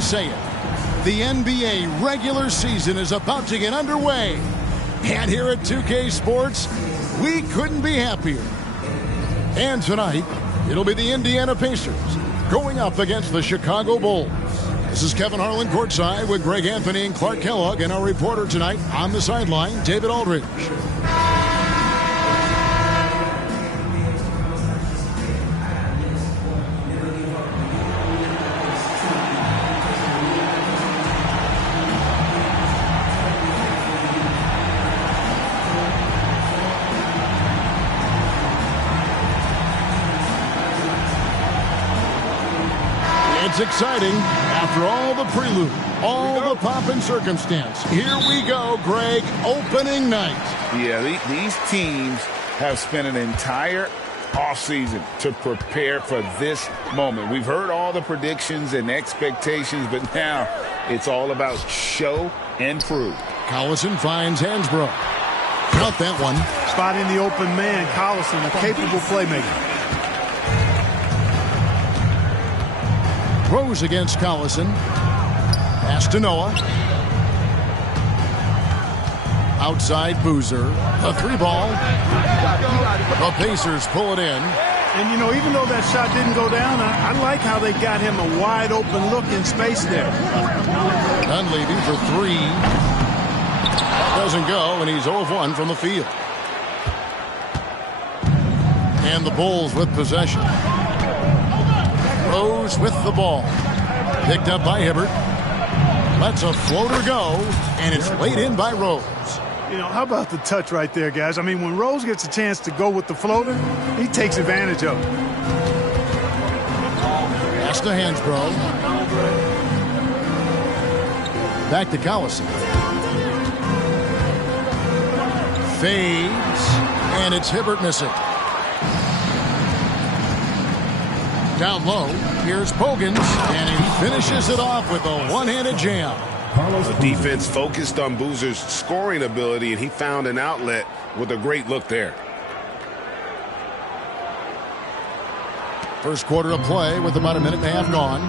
Say it. The NBA regular season is about to get underway. And here at 2K Sports, we couldn't be happier. And tonight, it'll be the Indiana Pacers going up against the Chicago Bulls. This is Kevin Harlan courtside with Greg Anthony and Clark Kellogg, and our reporter tonight on the sideline, David Aldridge. It's exciting after all the prelude, all the pomp and circumstance. Here we go, Greg, opening night. Yeah, these teams have spent an entire offseason to prepare for this moment. We've heard all the predictions and expectations, but now it's all about show and prove. Collison finds Hansbrough. Count that one. Spotting the open man, Collison, a capable playmaker. Rose against Collison. Pass to Noah. Outside Boozer. A three ball. The Pacers pull it in. And, you know, even though that shot didn't go down, I like how they got him a wide open look in space there. Dunleavy for three. Doesn't go, and he's 0 of 1 from the field. And the Bulls with possession. Rose with the ball. Picked up by Hibbert. Lets a floater go, and it's laid in by Rose. You know, how about the touch right there, guys? I mean, when Rose gets a chance to go with the floater, he takes advantage of it. Pass to Hansbrough. Back to Collison. Fades, and it's Hibbert missing. Down low, here's Pogans, and he finishes it off with a one-handed jam. The defense focused on Boozer's scoring ability, and he found an outlet with a great look there. First quarter of play with about a minute and a half gone.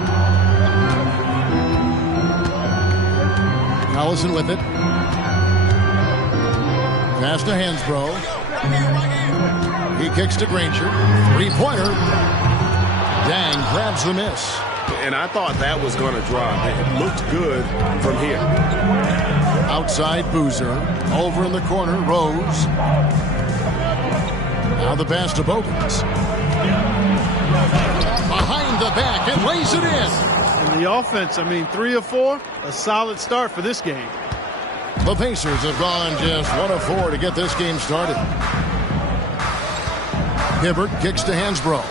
Collison with it. Pass to Hansbrough. He kicks to Granger. Three-pointer. Dang grabs the miss. And I thought that was going to drop. It looked good from here. Outside Boozer. Over in the corner, Rose. Now the pass to Bogans. Behind the back and lays it in. And the offense, I mean, 3 of 4, a solid start for this game. The Pacers have gone just 1 of 4 to get this game started. Hibbert kicks to Hansbrough.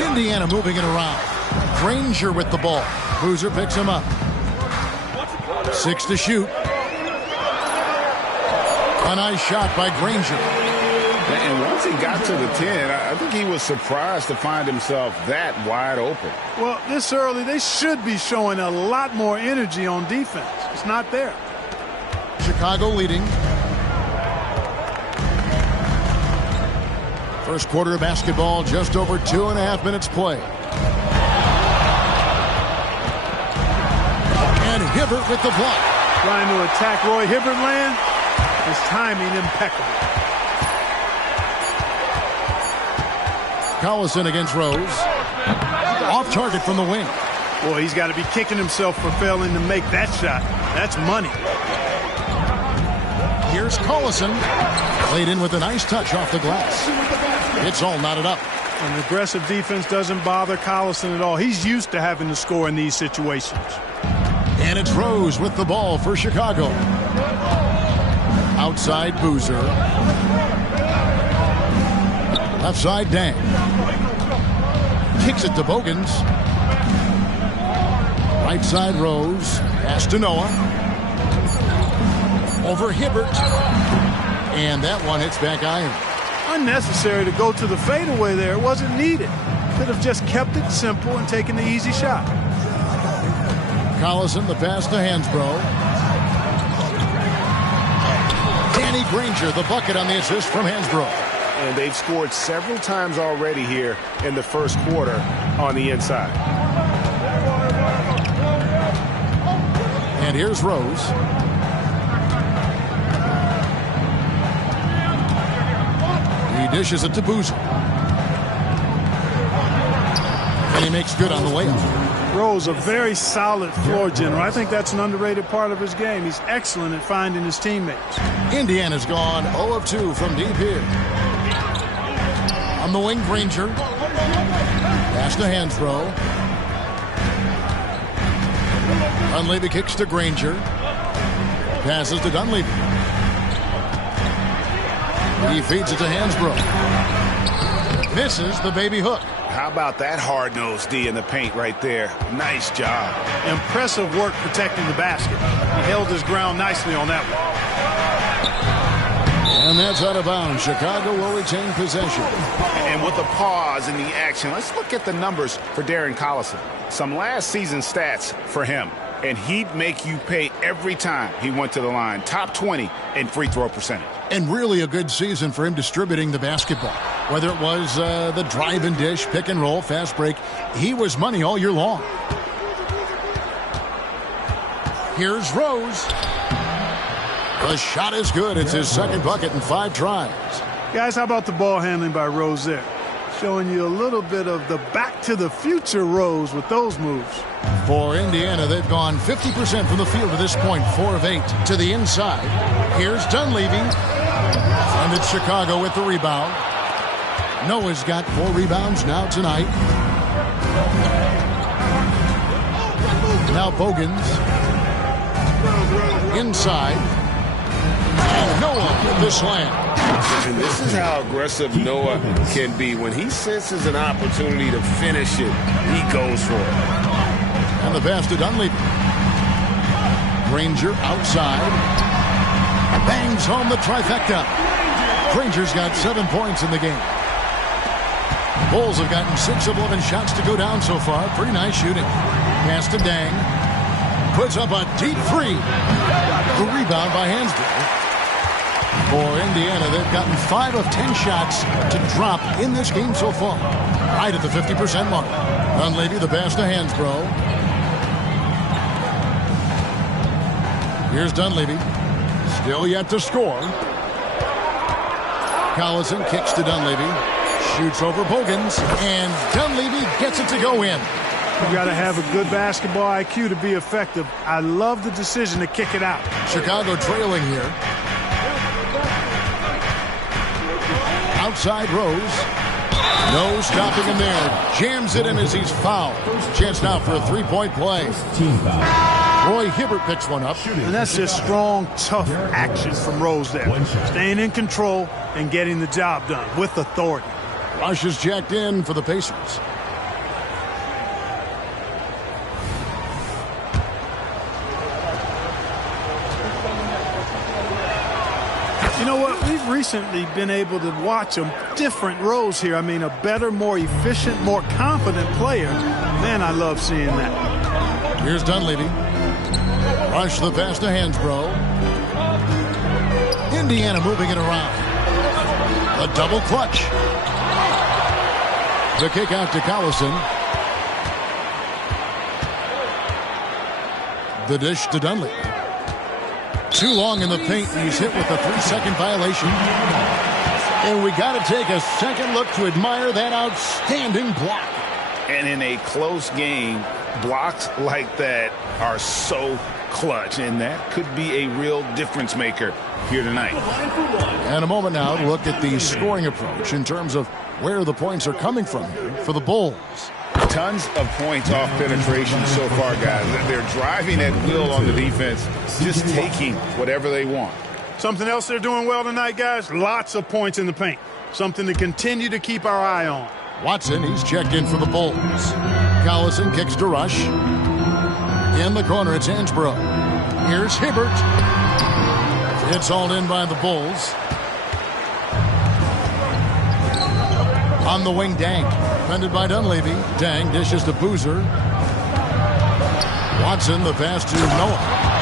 Indiana moving it around. Granger with the ball. Boozer picks him up. 6 to shoot. A nice shot by Granger. And once he got to the 10, I think he was surprised to find himself that wide open. Well, this early, they should be showing a lot more energy on defense. It's not there. Chicago leading. First quarter of basketball, just over 2.5 minutes play. And Hibbert with the block. Trying to attack Roy Hibbert land. His timing impeccable. Collison against Rose. Off target from the wing. Boy, he's got to be kicking himself for failing to make that shot. That's money. Here's Collison. Played in with a nice touch off the glass. It's all knotted up. An aggressive defense doesn't bother Collison at all. He's used to having to score in these situations. And it's Rose with the ball for Chicago. Outside Boozer. Left side Dang. Kicks it to Bogans. Right side Rose. Pass to Noah. Over Hibbert. And that one hits back iron. Unnecessary to go to the fadeaway there. It wasn't needed. Could have just kept it simple and taken the easy shot. Collison, the pass to Hansbrough. Danny Granger, the bucket on the assist from Hansbrough. And they've scored several times already here in the first quarter on the inside. And here's Rose. He dishes it to Boozer. And he makes good on the layup. Rose, a very solid floor general. I think that's an underrated part of his game. He's excellent at finding his teammates. Indiana's gone 0 of 2 from deep here. On the wing, Granger. Pass to Hansbrough. Dunleavy kicks to Granger. Passes to Dunleavy. He feeds it to Hansbrough. Misses the baby hook. How about that hard-nosed D in the paint right there? Nice job. Impressive work protecting the basket. He held his ground nicely on that one. And that's out of bounds. Chicago will retain possession. And with a pause in the action, let's look at the numbers for Darren Collison. Some last season stats for him. And he'd make you pay every time he went to the line. Top 20 in free throw percentage. And really a good season for him distributing the basketball. Whether it was the drive and dish, pick and roll, fast break, he was money all year long. Here's Rose. The shot is good. It's his second bucket in 5 tries. Guys, how about the ball handling by Rose there? Showing you a little bit of the back to the future Rose with those moves. For Indiana, they've gone 50% from the field to this point, 4 of 8 to the inside. Here's Dunleavy. And it's Chicago with the rebound. Noah's got 4 rebounds now tonight. Now Bogans. Inside. And Noah with the slam. And this is how aggressive Noah can be. When he senses an opportunity to finish it, he goes for it. And the pass to Dunleavy. Granger outside. Bangs home the trifecta. Granger's got 7 points in the game. Bulls have gotten 6 of 11 shots to go down so far. Pretty nice shooting. Pass to Dang. Puts up a deep 3. The rebound by Hansbrough. For Indiana, they've gotten 5 of 10 shots to drop in this game so far. Right at the 50% mark. Dunleavy, the pass to Hansbrough. Here's Dunleavy. Still yet to score. Collison kicks to Dunleavy. Shoots over Bogans. And Dunleavy gets it to go in. You got to have a good basketball IQ to be effective. I love the decision to kick it out. Chicago trailing here. Outside Rose. No stopping him there. Jams it in as he's fouled. Chance now for a 3-point play. Roy Hibbert picks one up. And that's just strong, tough action from Rose there. Staying in control and getting the job done with authority. Rush is checked in for the Pacers. You know what? We've recently been able to watch a different Rose here. I mean, a better, more efficient, more confident player. Man, I love seeing that. Here's Dunleavy. Rush the pass to Hansbrough. Indiana moving it around. A double clutch. The kick out to Collison. The dish to Dunleavy. Too long in the paint. He's hit with a 3-second violation. And we got to take a second look to admire that outstanding block. And in a close game, blocks like that are so clutch, and that could be a real difference maker here tonight. And a moment now to look at the scoring approach in terms of where the points are coming from here for the Bulls. Tons of points off penetration so far, guys. They're driving at will on the defense, just taking whatever they want. Something else they're doing well tonight, guys, lots of points in the paint. Something to continue to keep our eye on. Watson, he's checked in for the Bulls. Collison kicks to Rush. In the corner, it's Hansbrough. Here's Hibbert. It's hauled in by the Bulls. On the wing, Dang. Defended by Dunleavy. Dang dishes to Boozer. Watson, the pass to Noah.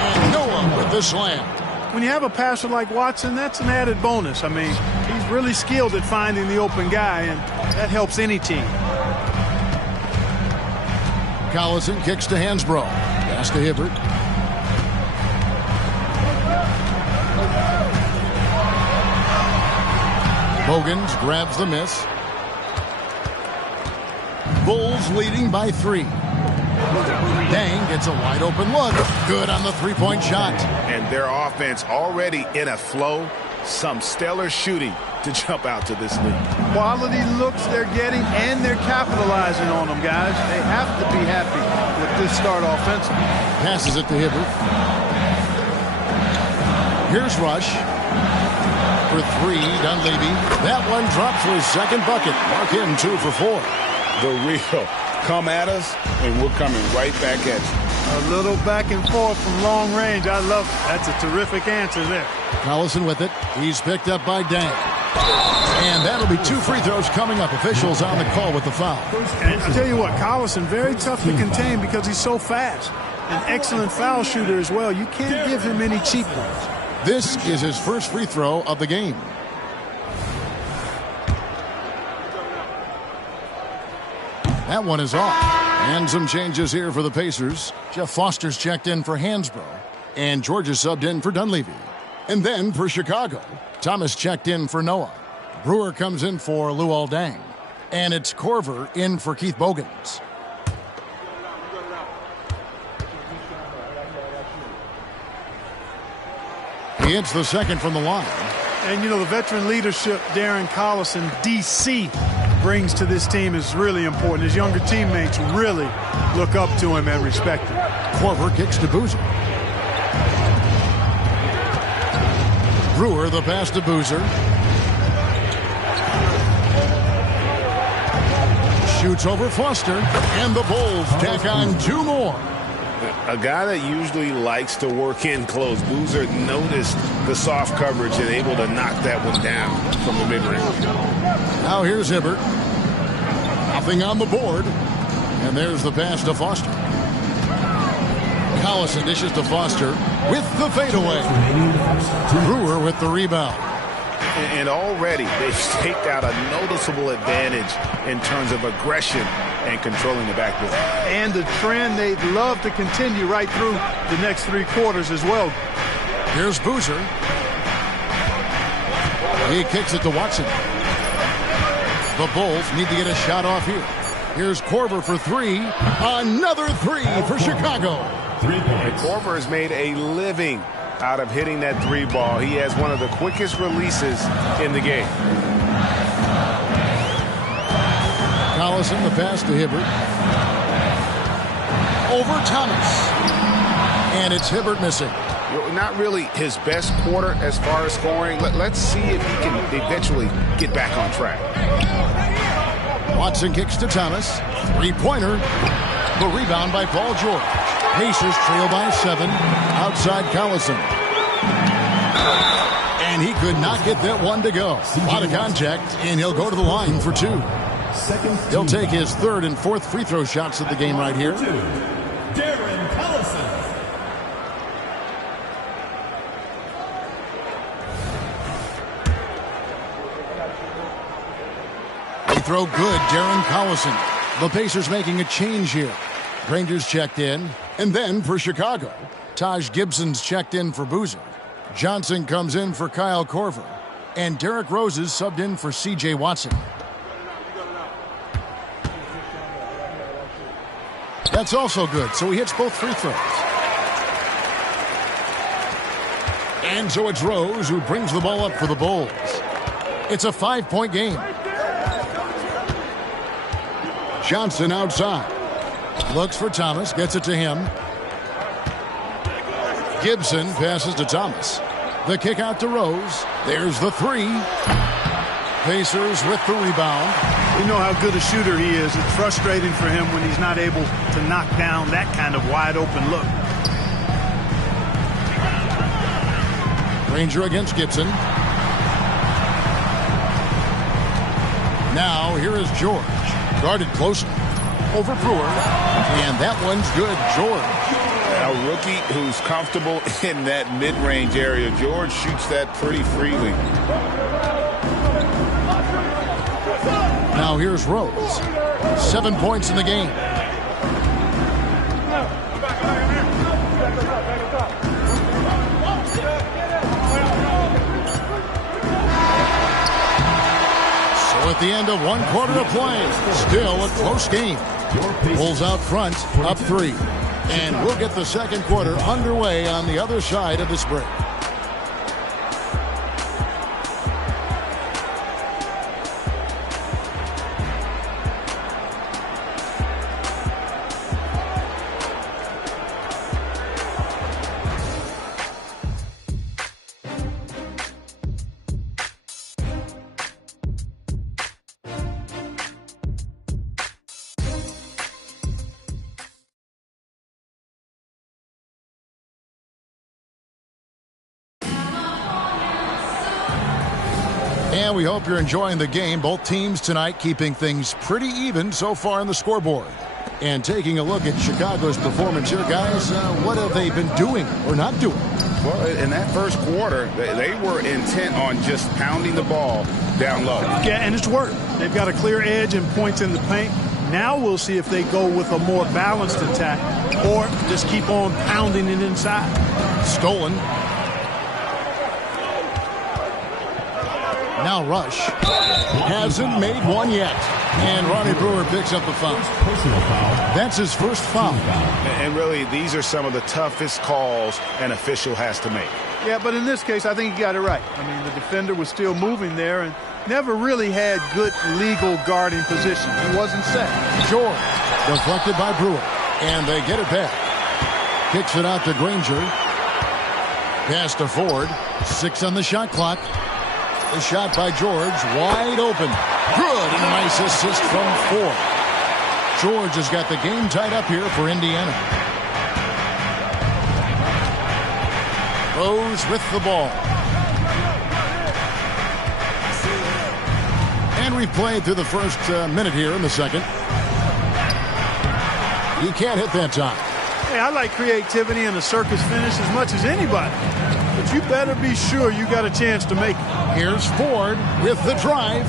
And Noah with the slam. When you have a passer like Watson, that's an added bonus. I mean, he's really skilled at finding the open guy, and that helps any team. Collison kicks to Hansbrough. Pass to Hibbert. Bogans grabs the miss. Bulls leading by 3. Dang gets a wide open look. Good on the three-point shot. And their offense already in a flow. Some stellar shooting to jump out to this lead. Quality looks they're getting, and they're capitalizing on them, guys. They have to be happy with this start offensively. Passes it to Hibbert. Here's Rush. For 3, Dunleavy. That one drops for his second bucket. Mark him 2 for 4. The real come at us, and we're coming right back at you. A little back and forth from long range. I love it. That's a terrific answer there. Collison with it. He's picked up by Dang. And that'll be 2 free throws coming up. Officials on the call with the foul. And I'll tell you what, Collison, very tough to contain because he's so fast. An excellent foul shooter as well. You can't give him any cheap ones. This is his first free throw of the game. That one is off. And some changes here for the Pacers. Jeff Foster's checked in for Hansbrough. And George is subbed in for Dunleavy. And then for Chicago, Thomas checked in for Noah. Brewer comes in for Luol Deng. And it's Korver in for Keith Bogans. He hits the second from the line. And, you know, the veteran leadership Darren Collison, D.C., brings to this team is really important. His younger teammates really look up to him and respect him. Korver kicks to Boozer. Brewer the pass to Boozer. Shoots over Foster. And the Bulls tack on 2 more. A guy that usually likes to work in close. Boozer noticed the soft coverage and able to knock that one down from the mid-range. Now here's Hibbert. Nothing on the board. And there's the pass to Foster. Collison dishes to Foster with the fadeaway. Brewer with the rebound. And already they've staked out a noticeable advantage in terms of aggression and controlling the backboard. And the trend they'd love to continue right through the next 3 quarters as well. Here's Boozer. He kicks it to Watson. The Bulls need to get a shot off here. Here's Korver for 3. Another 3 for Chicago. And Korver has made a living out of hitting that 3 ball. He has one of the quickest releases in the game. Collison, the pass to Hibbert. Over Thomas. And it's Hibbert missing. Not really his best quarter as far as scoring. Let's see if he can eventually get back on track. Watson kicks to Thomas. 3-pointer. The rebound by Paul George. Pacers trail by 7. Outside Collison. And he could not get that one to go. A lot of contact, and he'll go to the line for 2. He'll take his 3rd and 4th free throw shots of the game right here. Darren Collison. They throw good, Darren Collison. The Pacers making a change here. Rangers checked in. And then for Chicago, Taj Gibson's checked in for Boozer. Johnson comes in for Kyle Korver. And Derrick Rose is subbed in for C.J. Watson. That's also good, so he hits both free throws. And so it's Rose who brings the ball up for the Bulls. It's a 5-point game. Johnson outside. Looks for Thomas, gets it to him. Gibson passes to Thomas. The kick out to Rose. There's the 3. Pacers with the rebound. You know how good a shooter he is. It's frustrating for him when he's not able to knock down that kind of wide open look. Ranger against Gibson. Now here is George. Guarded closely. Over Brewer. And that one's good. George. A rookie who's comfortable in that mid-range area. George shoots that pretty freely. Now here's Rose. 7 points in the game. the end of one quarter of play. Still a close game. Bulls out front, up 3. And we'll get the second quarter underway on the other side of this break. And we hope you're enjoying the game. Both teams tonight keeping things pretty even so far on the scoreboard. And taking a look at Chicago's performance here, guys, what have they been doing or not doing? Well, in that first quarter, they were intent on just pounding the ball down low. Yeah, and it's worked. They've got a clear edge and points in the paint. Now we'll see if they go with a more balanced attack or just keep on pounding it inside. Stolen. Now Rush hasn't made one yet. And Ronnie Brewer picks up the foul. That's his first foul. And really, these are some of the toughest calls an official has to make. Yeah, but in this case, I think he got it right. I mean, the defender was still moving there and never really had good legal guarding position. He wasn't set. George, deflected by Brewer. And they get it back. Kicks it out to Granger. Pass to Ford. 6 on the shot clock. The shot by George, wide open. Good, and a nice assist from Ford. George has got the game tied up here for Indiana. Rose with the ball. And we've played through the first minute here in the second. He can't hit that time. Hey, I like creativity and a circus finish as much as anybody. But you better be sure you got a chance to make it. Here's Ford with the drive.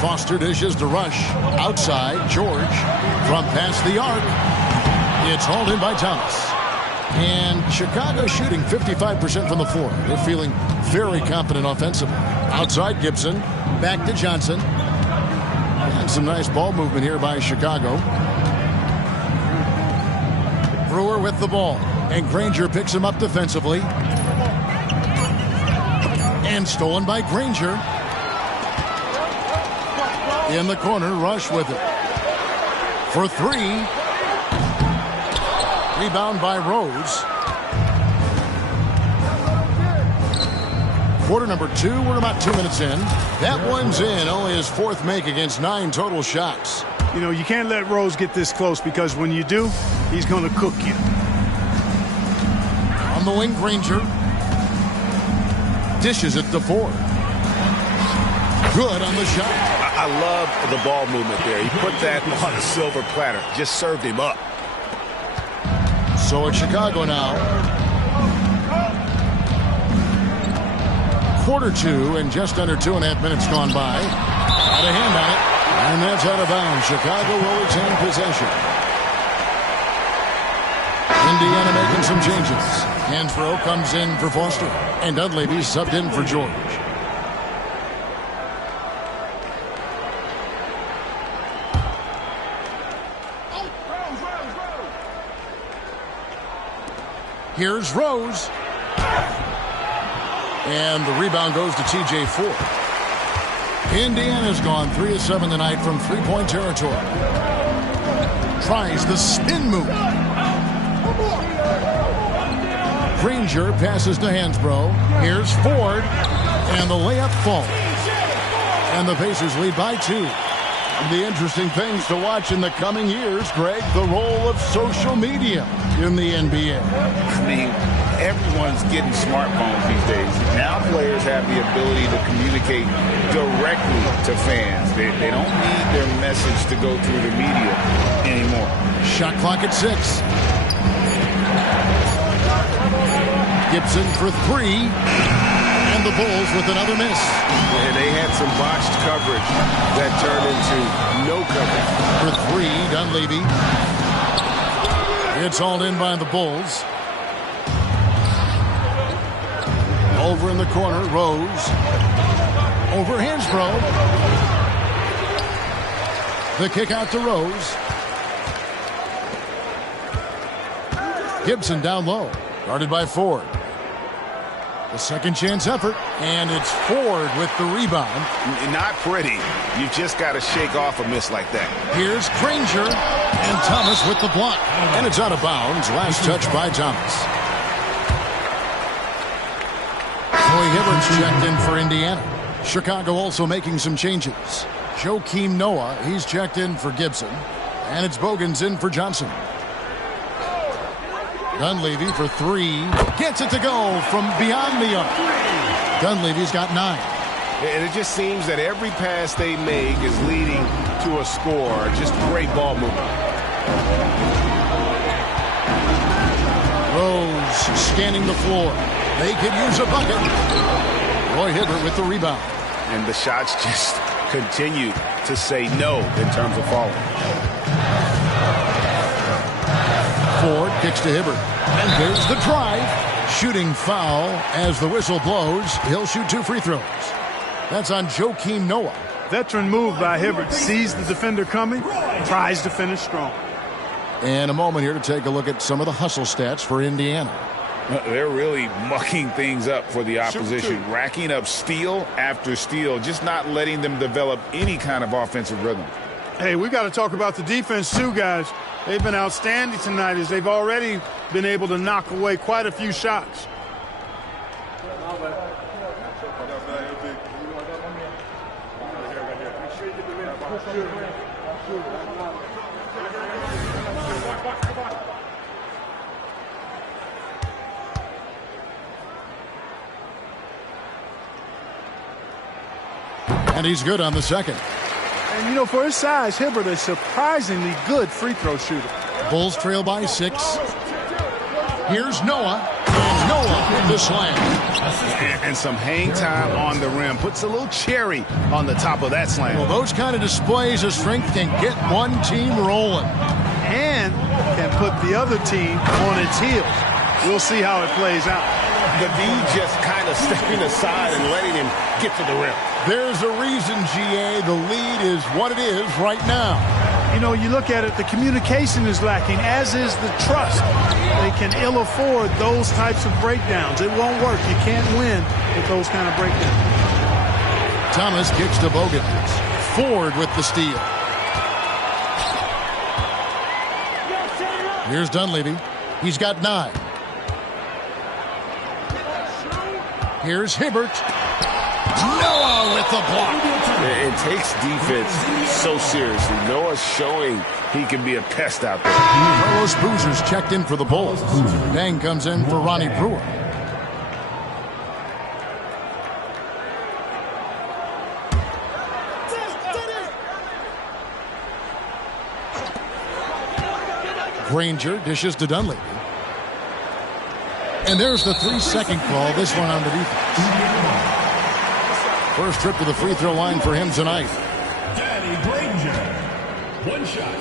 Foster dishes to Rush. Outside, George from past the arc. It's hauled in by Thomas. And Chicago shooting 55% from the floor. They're feeling very confident offensively. Outside, Gibson. Back to Johnson. And some nice ball movement here by Chicago. Brewer with the ball. And Granger picks him up defensively. And stolen by Granger. In the corner, Rush with it. For 3. Rebound by Rose. Quarter number 2, we're about 2 minutes in. That one's in, only his 4th make against 9 total shots. You know, you can't let Rose get this close because when you do, he's going to cook you. On the wing, Granger. Dishes it to Ford. Good on the shot. I love the ball movement there. He put that on a silver platter. Just served him up. So it's Chicago now. Quarter 2 and just under 2.5 minutes gone by. Got a hand on it. And that's out of bounds. Chicago will retain possession. Indiana making some changes. Hansbrough comes in for Foster. And Dunleavy subbed in for George. Here's Rose. And the rebound goes to T.J. Ford. Indiana's gone 3 of 7 tonight from three-point territory. Tries the spin move. Granger passes to Hansbrough. Here's Ford. And the layup falls. And the Pacers lead by 2. The interesting things to watch in the coming years, Greg, the role of social media in the NBA. I mean, everyone's getting smartphones these days. Now players have the ability to communicate directly to fans. They don't need their message to go through the media anymore. Shot clock at 6. Gibson for 3. And the Bulls with another miss. And they had some botched coverage that turned into no coverage. For 3, Dunleavy. It's hauled in by the Bulls. Over in the corner, Rose. Over Hansbrough. The kick out to Rose. Gibson down low. Guarded by Ford. The second chance effort, and it's Ford with the rebound. Not pretty. You've just got to shake off a miss like that. Here's Granger, and Thomas with the block. And it's out of bounds. Last touch by Thomas. Roy Hibbert's checked in for Indiana. Chicago also making some changes. Joakim Noah, he's checked in for Gibson. And it's Bogans in for Johnson. Dunleavy for three. Gets it to go from beyond the arc. Dunleavy's got 9. And it just seems that every pass they make is leading to a score. Just great ball movement. Rose scanning the floor. They could use a bucket. Roy Hibbert with the rebound. And the shots just continue to say no in terms of falling. Ford kicks to Hibbert. And there's the drive. Shooting foul as the whistle blows. He'll shoot 2 free throws. That's on Joakim Noah. Veteran move by Hibbert. Sees the defender coming. Tries to finish strong. And a moment here to take a look at some of the hustle stats for Indiana. They're really mucking things up for the opposition. Racking up steal after steal. Just not letting them develop any kind of offensive rhythm. Hey, we got to talk about the defense too, guys. They've been outstanding tonight as they've already been able to knock away quite a few shots. And he's good on the second. And, you know, for his size, Hibbert is a surprisingly good free throw shooter. Bulls trail by 6. Here's Noah. And Noah with the slam. And some hang time on the rim. Puts a little cherry on the top of that slam. Well, those kind of displays of strength can get one team rolling. And can put the other team on its heels. We'll see how it plays out. The D just kind of stepping aside and letting him get to the rim. There's a reason, GA, the lead is what it is right now. You know, you look at it, the communication is lacking, as is the trust. They can ill afford those types of breakdowns. It won't work. You can't win with those kind of breakdowns. Thomas kicks to Bogans. Ford with the steal. Here's Dunleavy. He's got 9. Here's Hibbert. Noah with the block. It takes defense so seriously. Noah's showing he can be a pest out there. Carlos Boozer's checked in for the Bulls. Bang comes in for Ronnie Brewer. Granger dishes to Dunleavy. And there's the 3-second call, this one on the defense. First trip to the free throw line for him tonight. Danny Granger. 1 shot.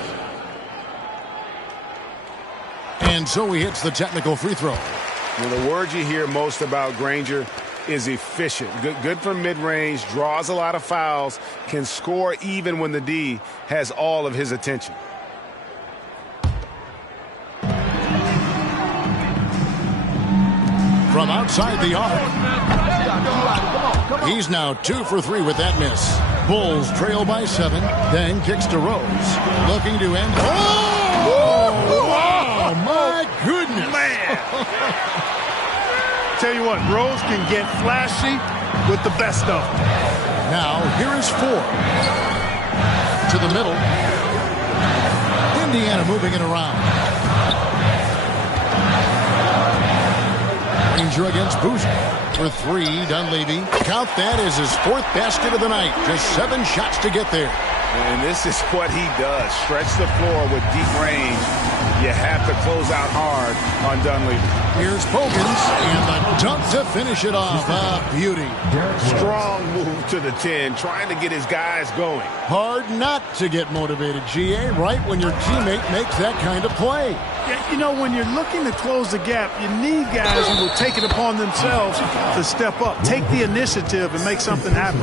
And so he hits the technical free throw. Well, the word you hear most about Granger is efficient. Good from mid-range, draws a lot of fouls, can score even when the D has all of his attention. From outside the arc. He's now 2 for 3 with that miss. Bulls trail by 7. Then kicks to Rose. Looking to end. Oh! Wow! My goodness! Man! Tell you what, Rose can get flashy with the best of them. Now, here is Ford. To the middle. Indiana moving it around. Granger against Boozer. For 3, Dunleavy. Count that as his 4th basket of the night. Just 7 shots to get there. And this is what he does. Stretch the floor with deep range. You have to close out hard on Dunleavy. Here's Bogans, and the dunk to finish it off. A beauty. Strong move to the 10, trying to get his guys going. Hard not to get motivated, GA, right when your teammate makes that kind of play. Yeah, you know, when you're looking to close the gap, you need guys who will take it upon themselves to step up, take the initiative, and make something happen.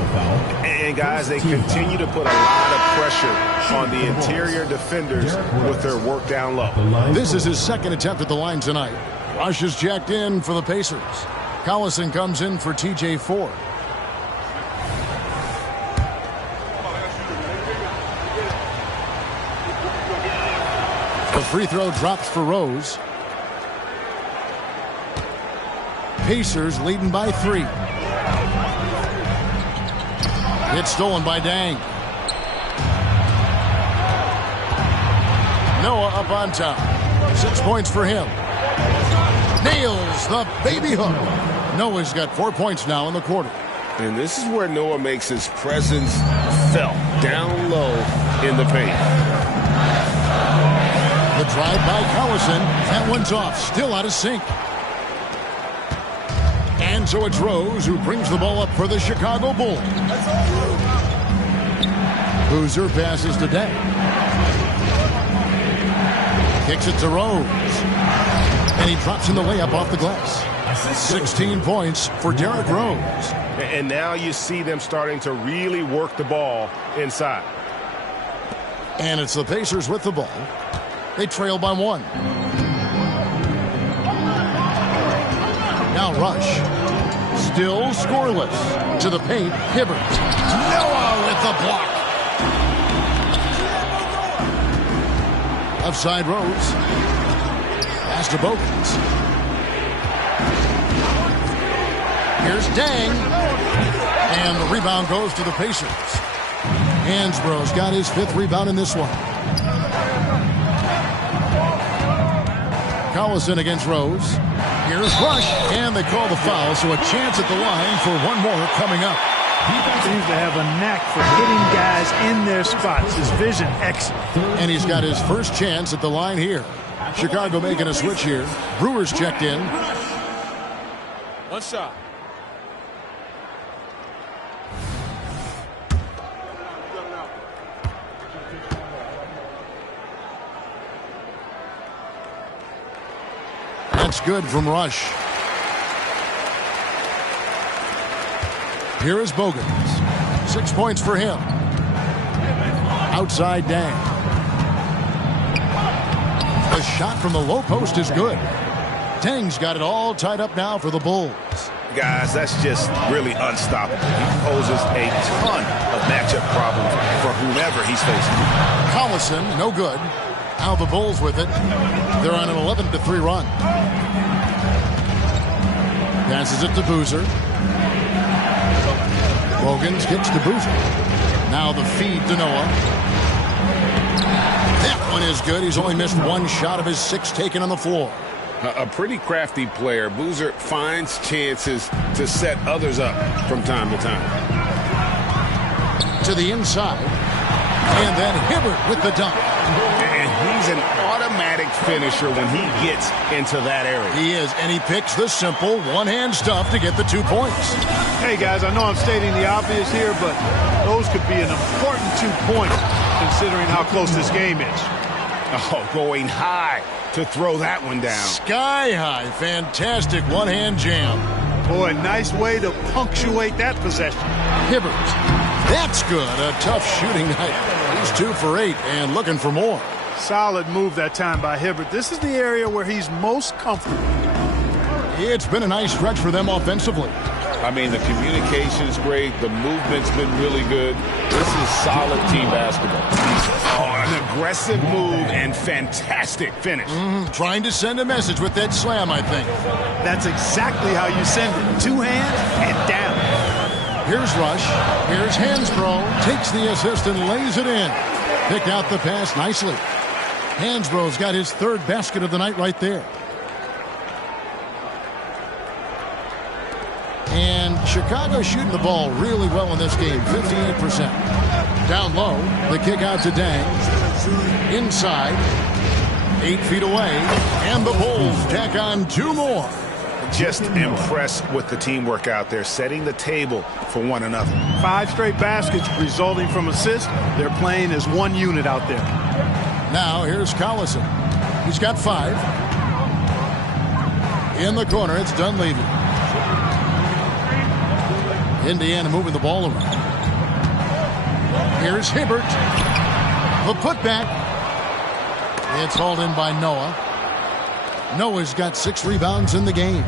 And guys, they continue to put a lot of pressure on the interior defenders with their work down low. This is his second attempt at the line tonight. Rush is jacked in for the Pacers. Collison comes in for TJ Ford. The free throw drops for Rose. Pacers leading by 3. It's stolen by Dang. Noah up on top. 6 points for him. Nails the baby hook. Noah's got 4 points now in the quarter. And this is where Noah makes his presence felt, down low in the paint. The drive by Collison. That one's off. Still out of sync. And so it's Rose who brings the ball up for the Chicago Bulls. Boozer passes to Day. Kicks it to Rose. And he drops in the layup off the glass. 16 points for Derrick Rose. And now you see them starting to really work the ball inside. And it's the Pacers with the ball. They trail by 1. Now Rush. Still scoreless. To the paint. Hibbert. Noah with the block. Left side Rose. Pass to Bogans. Here's Dang. And the rebound goes to the Pacers. Hansborough's got his 5th rebound in this one. Collison against Rose. Here's Rush. And they call the foul, so a chance at the line for one more coming up. He seems to have a knack for hitting guys in their spots. His vision excellent. And he's got his first chance at the line here. Chicago making a switch here. Brewers checked in. One shot. That's good from Rush. Here is Bogans. 6 points for him. Outside Dang. The shot from the low post is good. Dang's got it all tied up now for the Bulls. Guys, that's just really unstoppable. He poses a ton of matchup problems for whomever he's facing. Collison, no good. Now the Bulls with it. They're on an 11-3 run. Passes it to Boozer. Bogans kicks to Boozer. Now the feed to Noah. That one is good. He's only missed 1 shot of his 6 taken on the floor. A pretty crafty player. Boozer finds chances to set others up from time to time. To the inside. And then Hibbert with the dunk. And he's an automatic finisher when he gets into that area. He is, and he picks the simple one-hand stuff to get the 2 points. Hey, guys, I know I'm stating the obvious here, but those could be an important 2 points considering how close this game is. Oh, going high to throw that one down. Sky high. Fantastic one-hand jam. Boy, nice way to punctuate that possession. Hibbert. That's good. A tough shooting night. He's 2 for 8 and looking for more. Solid move that time by Hibbert. This is the area where he's most comfortable. It's been a nice stretch for them offensively. I mean, the communication's great. The movement's been really good. This is solid team basketball. Oh, an aggressive move and fantastic finish. Trying to send a message with that slam, I think. That's exactly how you send it. 2 hands and down. Here's Rush. Here's Hansbrough. Takes the assist and lays it in. Picked out the pass nicely. Hansborough's got his 3rd basket of the night right there. And Chicago shooting the ball really well in this game, 58%. Down low, the kick out to Dang. Inside, 8 feet away, and the Bulls tack on 2 more. Just impressed with the teamwork out there, setting the table for one another. 5 straight baskets resulting from assists. They're playing as one unit out there. Now here's Collison. He's got 5. In the corner, it's Dunleavy. Indiana moving the ball around. Here's Hibbert. The putback. It's hauled in by Noah. Noah's got 6 rebounds in the game.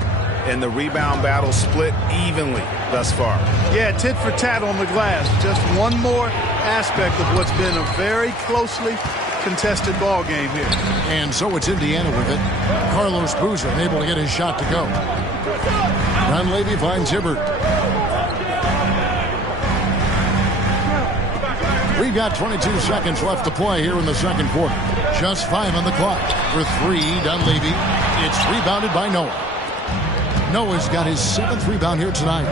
And the rebound battle split evenly thus far. Yeah, tit for tat on the glass. Just one more aspect of what's been a very closely contested ball game here. And so it's Indiana with it. Carlos Boozer unable to get his shot to go. Dunleavy finds Hibbert. We've got 22 seconds left to play here in the second quarter. Just 5 on the clock. For 3, Dunleavy. It's rebounded by Noah. Noah's got his 7th rebound here tonight.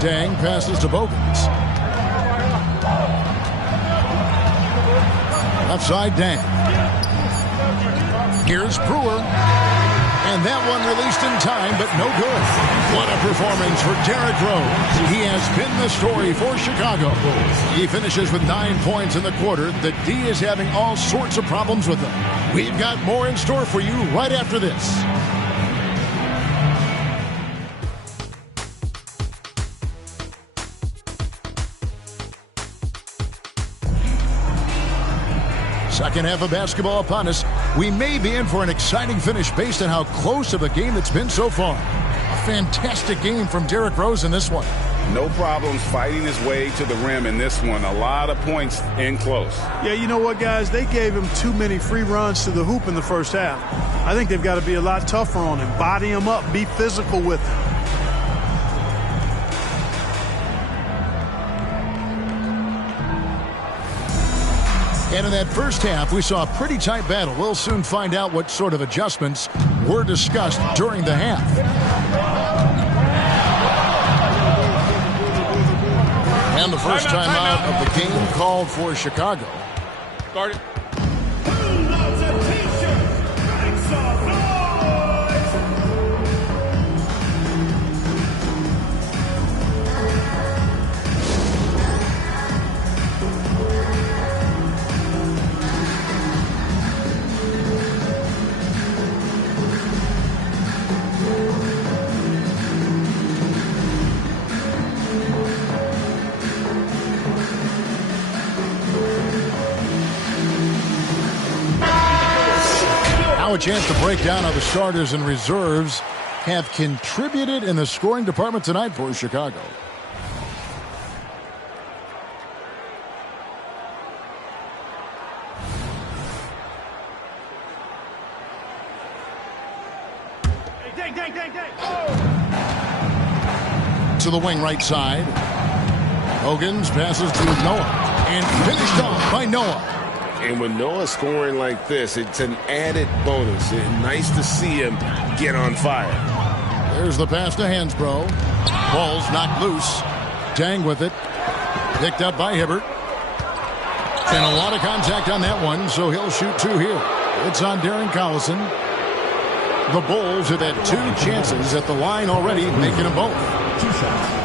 Dang passes to Bogans. Left side, Dang. Here's Brewer. And that one released in time, but no good. What a performance for Derrick Rose. He has been the story for Chicago. He finishes with 9 points in the quarter. The D is having all sorts of problems with him. We've got more in store for you right after this. Second half of basketball upon us. We may be in for an exciting finish based on how close of a game it's been so far. A fantastic game from Derrick Rose in this one. No problems fighting his way to the rim in this one. A lot of points in close. Yeah, you know what, guys? They gave him too many free runs to the hoop in the first half. I think they've got to be a lot tougher on him. Body him up. Be physical with him. And in that first half, we saw a pretty tight battle. We'll soon find out what sort of adjustments were discussed during the half. And the first time out of the game called for Chicago. Started. Now a chance to break down how the starters and reserves have contributed in the scoring department tonight for Chicago. To the wing right side. Hogan's passes to Noah. And finished off by Noah. And when Noah's scoring like this, it's an added bonus. It's nice to see him get on fire. There's the pass to Hansbrough. Ball's knocked loose. Dang with it. Picked up by Hibbert. And a lot of contact on that one, so he'll shoot 2 here. It's on Darren Collison. The Bulls have had 2 chances at the line already, making them both. 2 shots.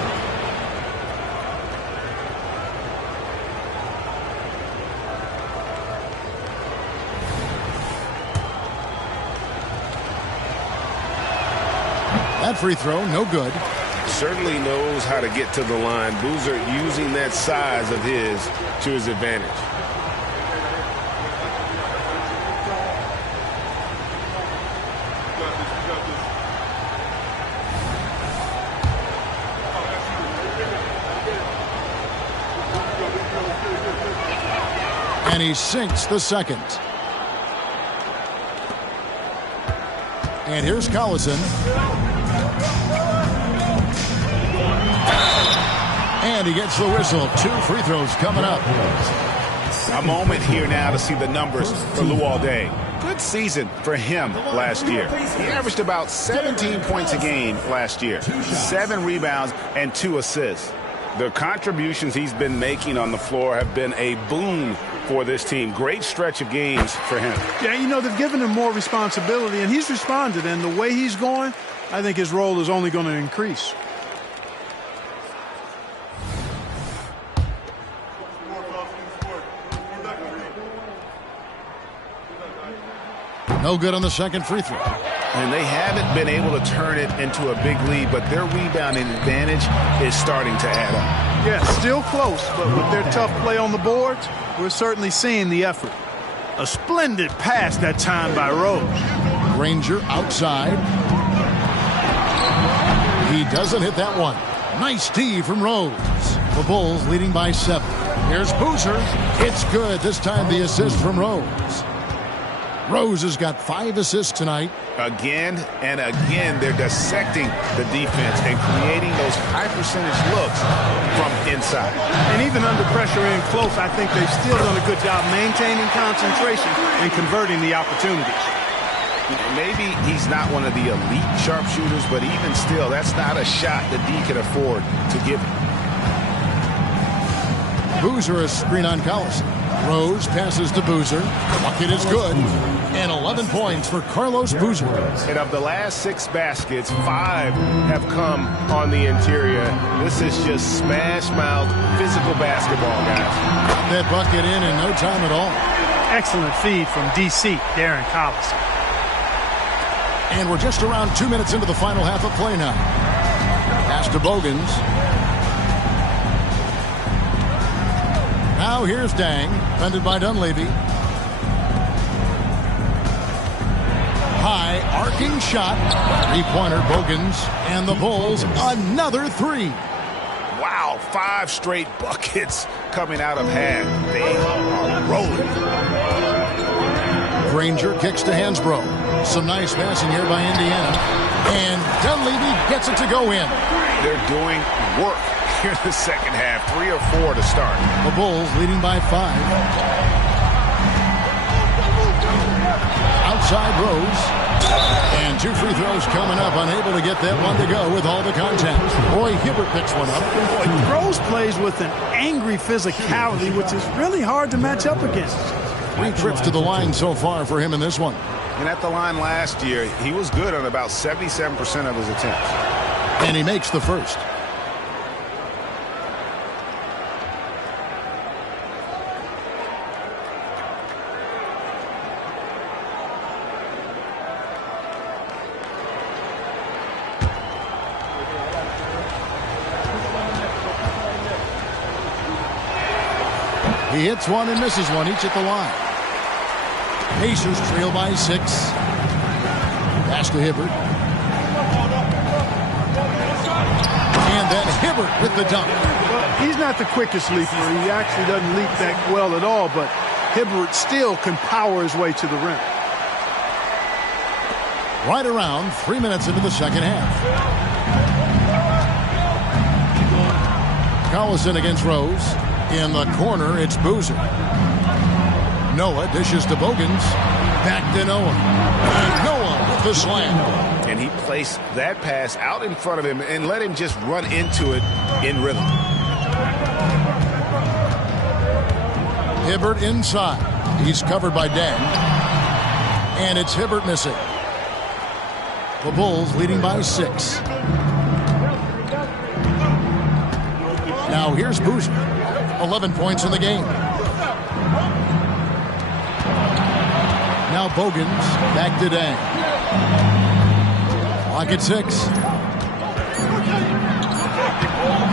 That free throw, no good. Certainly knows how to get to the line. Boozer using that size of his to his advantage. And he sinks the second. And here's Collison. And he gets the whistle. 2 free throws coming up. A moment here now to see the numbers for Luol Deng. Good good season for him last year. He averaged about 17 points a game last year, 7 rebounds and 2 assists. The contributions he's been making on the floor have been a boon for this team. Great stretch of games for him. Yeah, you know, they've given him more responsibility, and he's responded. And the way he's going, I think his role is only going to increase. No good on the second free throw. And they haven't been able to turn it into a big lead, but their rebounding advantage is starting to add up. Yeah, still close, but with their tough play on the boards, we're certainly seeing the effort. A splendid pass that time by Rose. Granger outside. He doesn't hit that one. Nice D from Rose. The Bulls leading by 7. Here's Boozer. It's good. This time the assist from Rose. Rose has got 5 assists tonight. Again and again, they're dissecting the defense and creating those high percentage looks from inside. And even under pressure in close, I think they've still done a good job maintaining concentration and converting the opportunities. Maybe he's not one of the elite sharpshooters, but even still, that's not a shot that D can afford to give him. Boozer a screen on Collison. Rose passes to Boozer. Bucket is good. And 11 points for Carlos Boozer. And of the last 6 baskets, 5 have come on the interior. This is just smash-mouth physical basketball, guys. That bucket in no time at all. Excellent feed from D.C., Darren Collison. And we're just around 2 minutes into the final half of play now. Pass to Bogans. Now here's Dang, defended by Dunleavy. High arcing shot. 3-pointer Bogans. And the Bulls another 3. Wow, 5 straight buckets coming out of half. They are rolling. Granger kicks to Hansbrough. Some nice passing here by Indiana. And Dunleavy gets it to go in. They're doing work here in the second half. 3 or 4 to start. The Bulls leading by 5. Outside Rose. And 2 free throws coming up. Unable to get that one to go with all the contact. Roy Hibbert picks one up. Rose plays with an angry physicality, which is really hard to match up against. 3 trips to the line so far for him in this one. And at the line last year, he was good on about 77% of his attempts. And he makes the first. He hits one and misses one, each at the line. Pacers trail by 6. Pass to Hibbert. And then Hibbert with the dunk. Well, he's not the quickest leaper. He actually doesn't leap that well at all, but Hibbert still can power his way to the rim. Right around 3 minutes into the second half. Collison against Rose. In the corner, it's Boozer. Noah dishes to Bogans. Back to Noah. And Noah with the slam. And he placed that pass out in front of him and let him just run into it in rhythm. Hibbert inside. He's covered by Dang. And it's Hibbert missing. The Bulls leading by 6. Now here's Boozer. 11 points in the game. Now Bogans back to Dang. Clock at 6.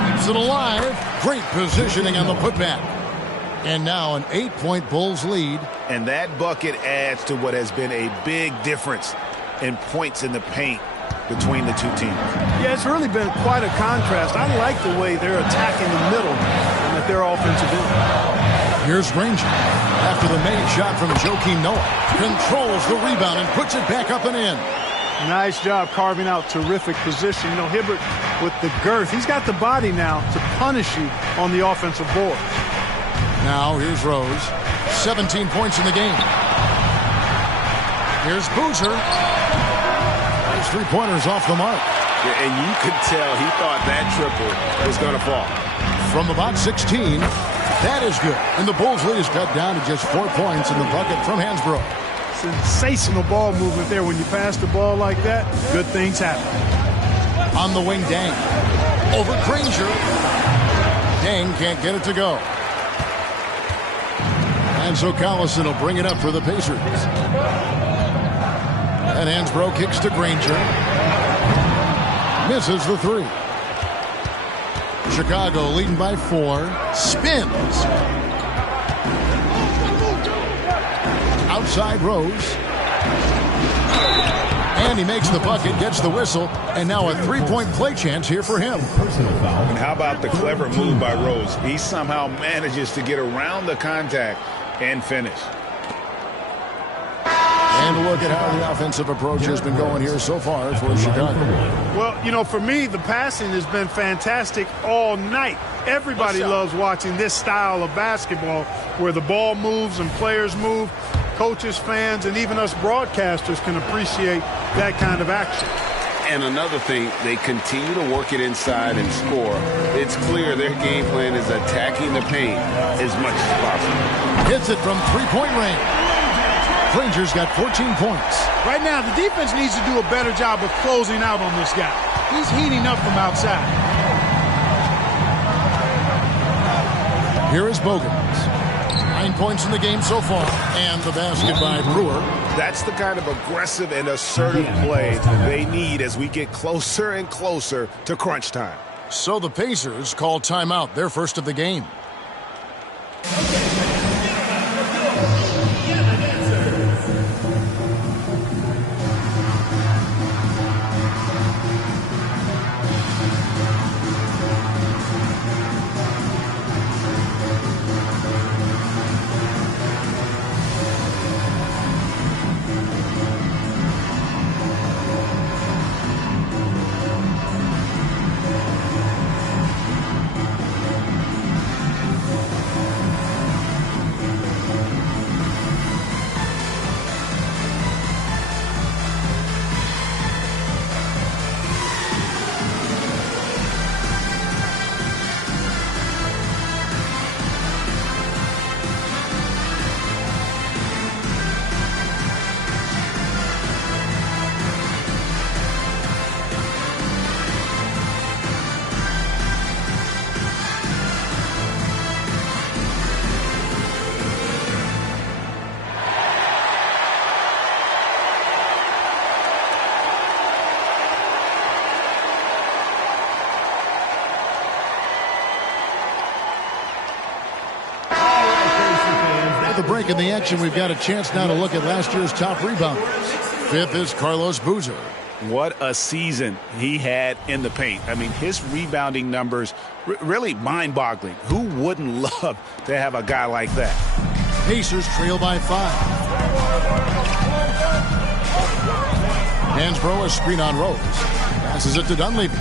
Keeps it alive. Great positioning on the putback. And now an 8-point Bulls lead. And that bucket adds to what has been a big difference in points in the paint between the two teams. Yeah, it's really been quite a contrast. I like the way they're attacking the middle and that their offensive end. Here's Granger. After the made shot from Joakim Noah. Controls the rebound and puts it back up and in. Nice job carving out terrific position. You know, Hibbert with the girth. He's got the body now to punish you on the offensive board. Now here's Rose. 17 points in the game. Here's Boozer. His three-pointers off the mark. And you could tell he thought that triple was going to fall. From about 16, that is good. And the Bulls lead is cut down to just 4 points in the bucket from Hansbrough. Sensational ball movement there. When you pass the ball like that, good things happen. On the wing, Dang. Over Granger. Dang can't get it to go. And so Collison will bring it up for the Pacers. And Hansbrough kicks to Granger. Misses the three. Chicago leading by 4. Spins. Outside Rose. And he makes the bucket, gets the whistle, and now a three-point play chance here for him. And how about the clever move by Rose? He somehow manages to get around the contact and finish. And look at how the offensive approach has been going here so far for Chicago. Well, you know, for me, the passing has been fantastic all night. Everybody loves watching this style of basketball where the ball moves and players move. Coaches, fans, and even us broadcasters can appreciate that kind of action. And another thing, they continue to work it inside and score. It's clear their game plan is attacking the paint as much as possible. Hits it from three-point range. Granger's got 14 points. Right now, the defense needs to do a better job of closing out on this guy. He's heating up from outside. Here is Bogans. 9 points in the game so far. And the basket by Brewer. That's the kind of aggressive and assertive play they need as we get closer and closer to crunch time. So the Pacers call timeout, their first of the game. The break in the action, we've got a chance now to look at last year's top rebounders. Fifth is Carlos Boozer. What a season he had in the paint. I mean, his rebounding numbers really mind-boggling. Who wouldn't love to have a guy like that? Pacers trail by 5. Hansbrough, a screen on Rose. Passes it to Dunleavy.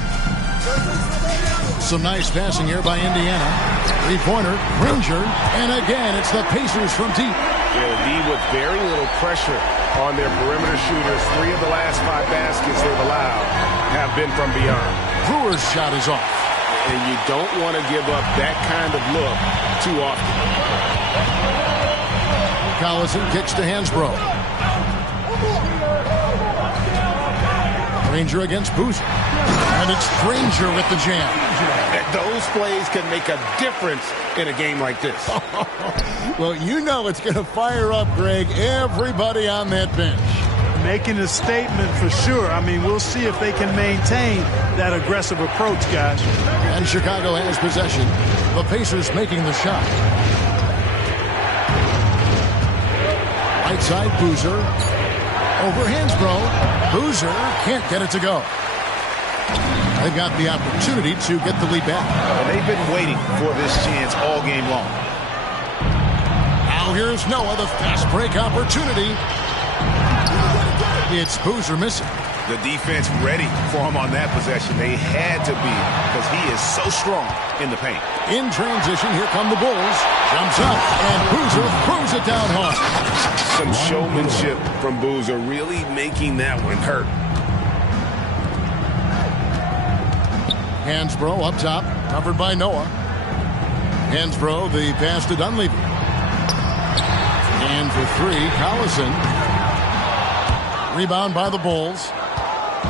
Some nice passing here by Indiana. Three-pointer, Granger, and again, it's the Pacers from deep. They'll lead with very little pressure on their perimeter shooters. 3 of the last 5 baskets they've allowed have been from beyond. Brewer's shot is off. And you don't want to give up that kind of look too often. Collison kicks to Hansbrough. Granger against Boozer. And it's Granger with the jam. Those plays can make a difference in a game like this. Well, you know it's going to fire up, Greg, everybody on that bench. Making a statement for sure. I mean, we'll see if they can maintain that aggressive approach, guys. And Chicago has possession. The Pacers making the shot. Right side, Boozer. Over Hansbrough. Boozer can't get it to go. They've got the opportunity to get the lead back. And they've been waiting for this chance all game long. Now here's Noah, the fast break opportunity. It's Boozer missing. The defense ready for him on that possession. They had to be because he is so strong in the paint. In transition, here come the Bulls. Jumps up, and Boozer throws it down hard. So some showmanship from Boozer, really making that one hurt. Hansbrough up top, covered by Noah. Hansbrough, the pass to Dunleavy. And for three, Collison. Rebound by the Bulls.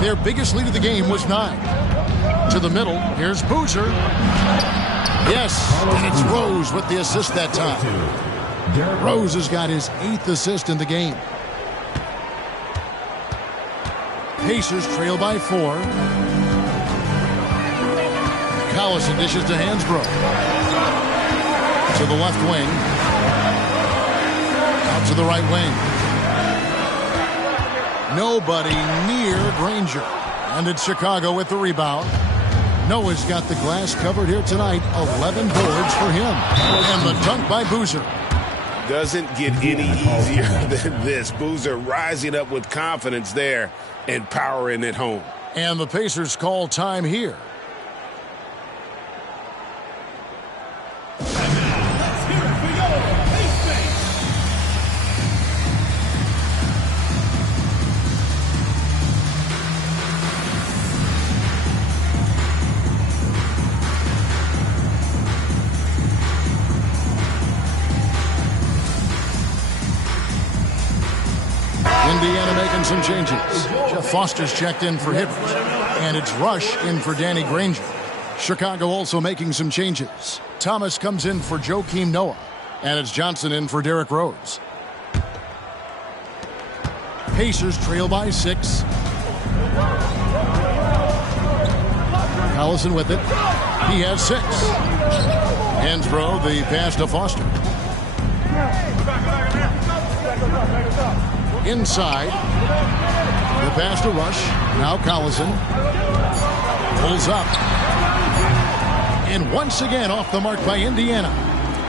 Their biggest lead of the game was 9. To the middle, here's Boozer. Yes, and it's Rose with the assist that time. Rose has got his 8th assist in the game. Pacers trail by 4. Collison dishes to Hansbrough. To the left wing. Out to the right wing. Nobody near Granger. And it's Chicago with the rebound. Noah's got the glass covered here tonight. 11 boards for him. And the dunk by Boozer. Doesn't get any easier than this. Boozer rising up with confidence there and powering it home. And the Pacers call time here. Indiana making some changes. Jeff Foster's checked in for Hibbert. And it's Rush in for Danny Granger. Chicago also making some changes. Thomas comes in for Joakim Noah. And it's Johnson in for Derrick Rose. Pacers trail by 6. Collison with it. He has 6. Hansbrough, the pass to Foster. Inside. The pass to Rush. Now Collison. Pulls up. And once again off the mark by Indiana.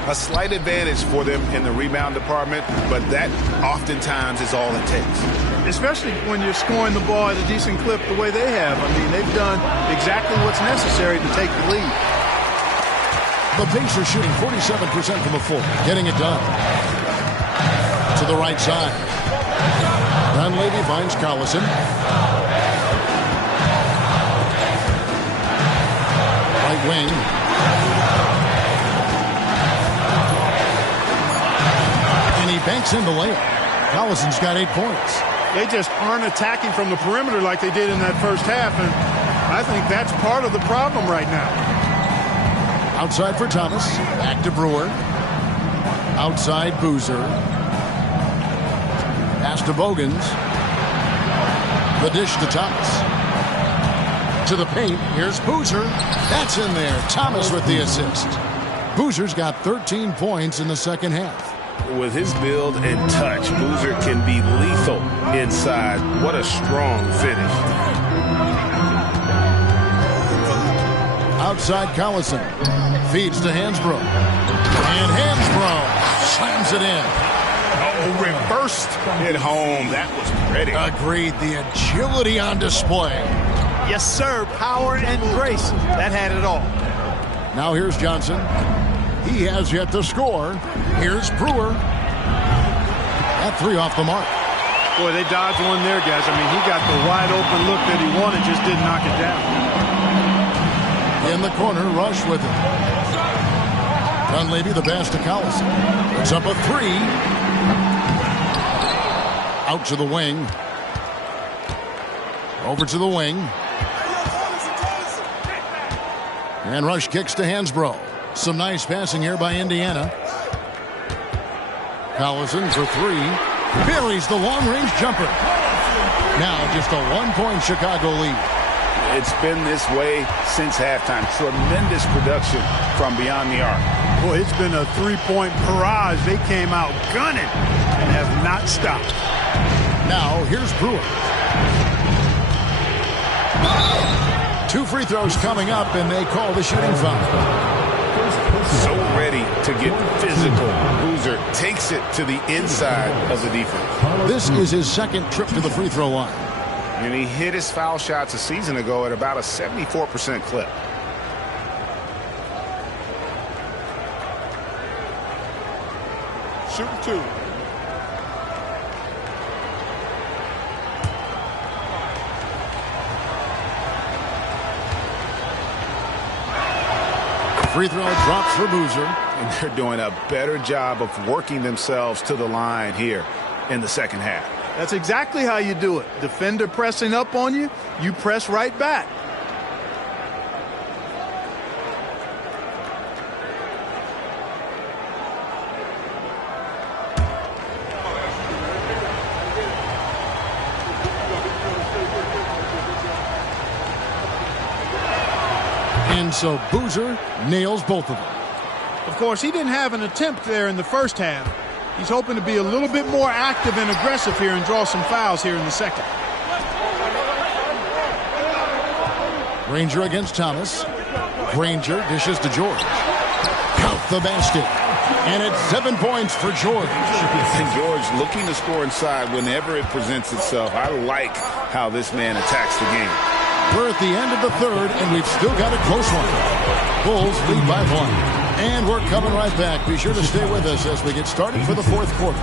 A slight advantage for them in the rebound department, but that oftentimes is all it takes. Especially when you're scoring the ball at a decent clip the way they have. I mean, they've done exactly what's necessary to take the lead. The Pacers shooting 47% from the floor. Getting it done. To the right side. Dunleavy finds Collison. Right wing. And he banks in the layup. Collison's got 8 points. They just aren't attacking from the perimeter like they did in that first half, and I think that's part of the problem right now. Outside for Thomas. Back to Brewer. Outside Boozer. Pass to Bogans. The dish to Thomas. To the paint. Here's Boozer. That's in there. Thomas with the assist. Boozer's got 13 points in the second half. With his build and touch, Boozer can be lethal inside. What a strong finish. Outside Collison. Feeds to Hansbrough. And Hansbrough slams it in. Oh, reversed it home. That was pretty. Agreed. The agility on display. Yes, sir. Power and grace. That had it all. Now here's Johnson. He has yet to score. Here's Brewer. That 3 off the mark. Boy, they dodged one there, guys. I mean, he got the wide open look that he wanted, just didn't knock it down. In the corner, Rush with it. Dunleavy the pass to Collison. It's up a 3. Out to the wing. Over to the wing. And Rush kicks to Hansbrough. Some nice passing here by Indiana. Collison for 3. Buries the long-range jumper. Now just a 1-point Chicago lead. It's been this way since halftime. Tremendous production from beyond the arc. Boy, it's been a 3-point barrage. They came out gunning and have not stopped. Now here's Brewer. 2 free throws coming up, and they call the shooting foul. So ready to get physical. Boozer takes it to the inside of the defense. This is his second trip to the free throw line. And he hit his foul shots a season ago at about a 74% clip. Shooting 2. Free throw drops for Boozer. And they're doing a better job of working themselves to the line here in the second half. That's exactly how you do it. Defender pressing up on you, you press right back. And so Boozer nails both of them. Of course, he didn't have an attempt there in the first half. He's hoping to be a little bit more active and aggressive here and draw some fouls here in the second. Granger against Thomas. Granger dishes to George. Count the basket. And it's 7 points for George. And George looking to score inside whenever it presents itself. I like how this man attacks the game. We're at the end of the third, and we've still got a close one. Bulls lead by 1. And we're coming right back. Be sure to stay with us as we get started for the fourth quarter.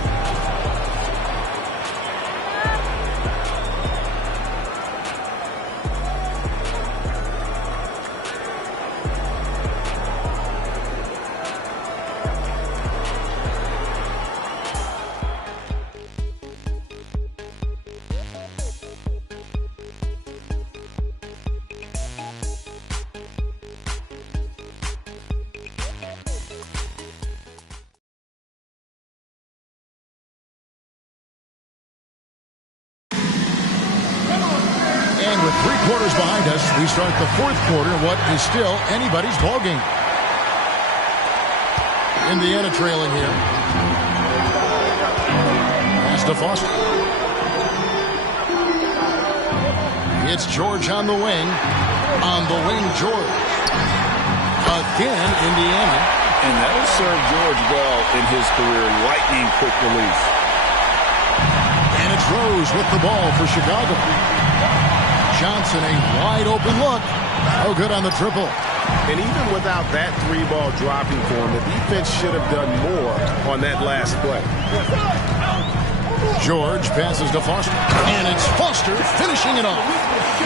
And with 3 quarters behind us, we start the fourth quarter, what is still anybody's ballgame. Indiana trailing here. Pass to Foster. It's George on the wing. On the wing, George. Again, Indiana. And that'll serve George well in his career. Lightning quick release. And it's Rose with the ball for Chicago. Johnson, a wide open look. Oh, good on the triple. And even without that 3-ball dropping for him, the defense should have done more on that last play. George passes to Foster. And it's Foster finishing it off.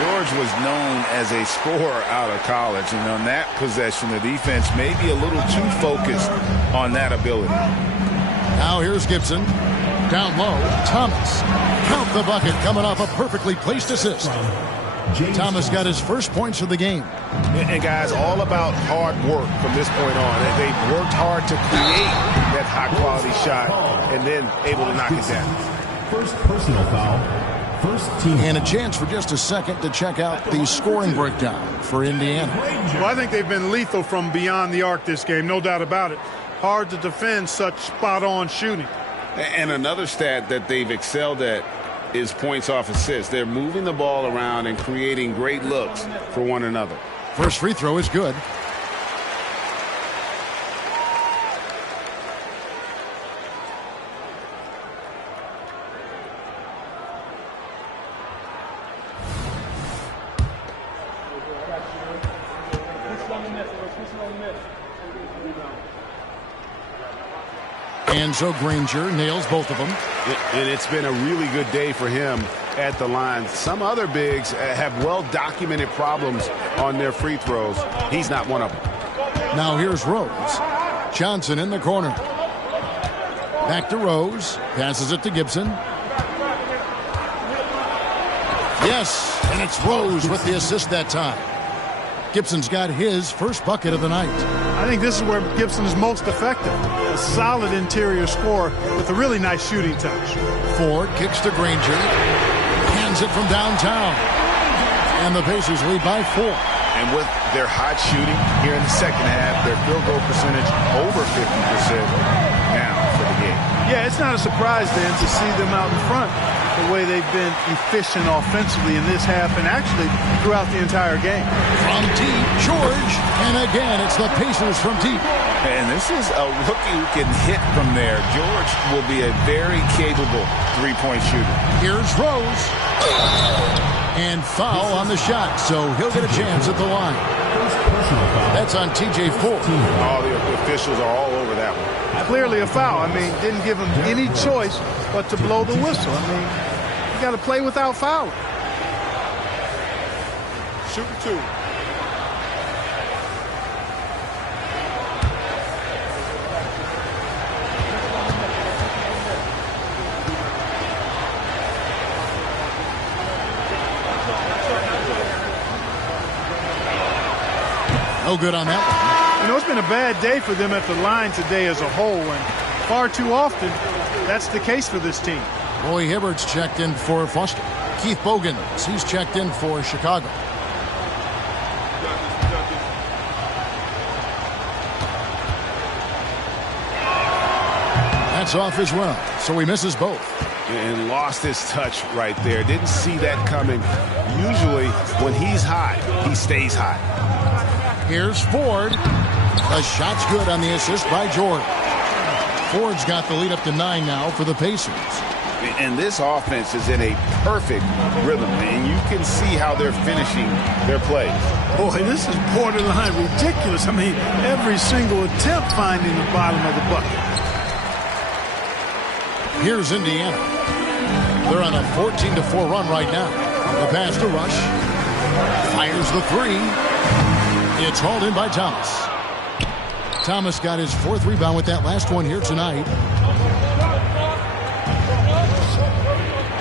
George was known as a scorer out of college. And on that possession, the defense may be a little too focused on that ability. Now here's Gibson. Down low, Thomas. Count the bucket coming off a perfectly placed assist. Thomas got his first points of the game. And guys, all about hard work from this point on. They've worked hard to create that high-quality shot and then able to knock it down. First personal foul. First team. And a chance for just a second to check out the scoring breakdown for Indiana. Well, I think they've been lethal from beyond the arc this game, no doubt about it. Hard to defend such spot-on shooting. And another stat that they've excelled at is points off assists. They're moving the ball around and creating great looks for one another. First free throw is good. And so Granger nails both of them. And it's been a really good day for him at the line. Some other bigs have well-documented problems on their free throws. He's not one of them. Now here's Rose. Johnson in the corner. Back to Rose. Passes it to Gibson. Yes, and it's Rose with the assist that time. Gibson's got his first bucket of the night. I think this is where Gibson is most effective. A solid interior scorer with a really nice shooting touch. Ford kicks to Granger. Hands it from downtown. And the Pacers lead by 4. And with their hot shooting here in the second half, their field goal percentage over 50% now for the game. Yeah, it's not a surprise then to see them out in front the way they've been efficient offensively in this half and actually throughout the entire game. From deep, George. And again, it's the Pacers from deep. And this is a rookie who can hit from there. George will be a very capable three-point shooter. Here's Rose. And foul on the shot, so he'll get a chance at the line. That's on TJ Ford. All the officials are all over that one. Clearly a foul. I mean, didn't give him any choice but to blow the whistle. I mean, you got to play without fouling. Shooting 2. No good on that one. You know, it's been a bad day for them at the line today as a whole, and far too often that's the case for this team. Roy Hibbert's checked in for Foster. Keith Bogans, he's checked in for Chicago. That's off as well, so he misses both. And lost his touch right there. Didn't see that coming. Usually, when he's hot, he stays hot. Here's Ford. The shot's good on the assist by George. Ford's got the lead up to 9 now for the Pacers. And this offense is in a perfect rhythm, and you can see how they're finishing their plays. Boy, this is borderline ridiculous. I mean, every single attempt finding the bottom of the bucket. Here's Indiana. They're on a 14-4 run right now. The pass to Rush. Fires the three. It's hauled in by Thomas. Thomas got his 4th rebound with that last one here tonight.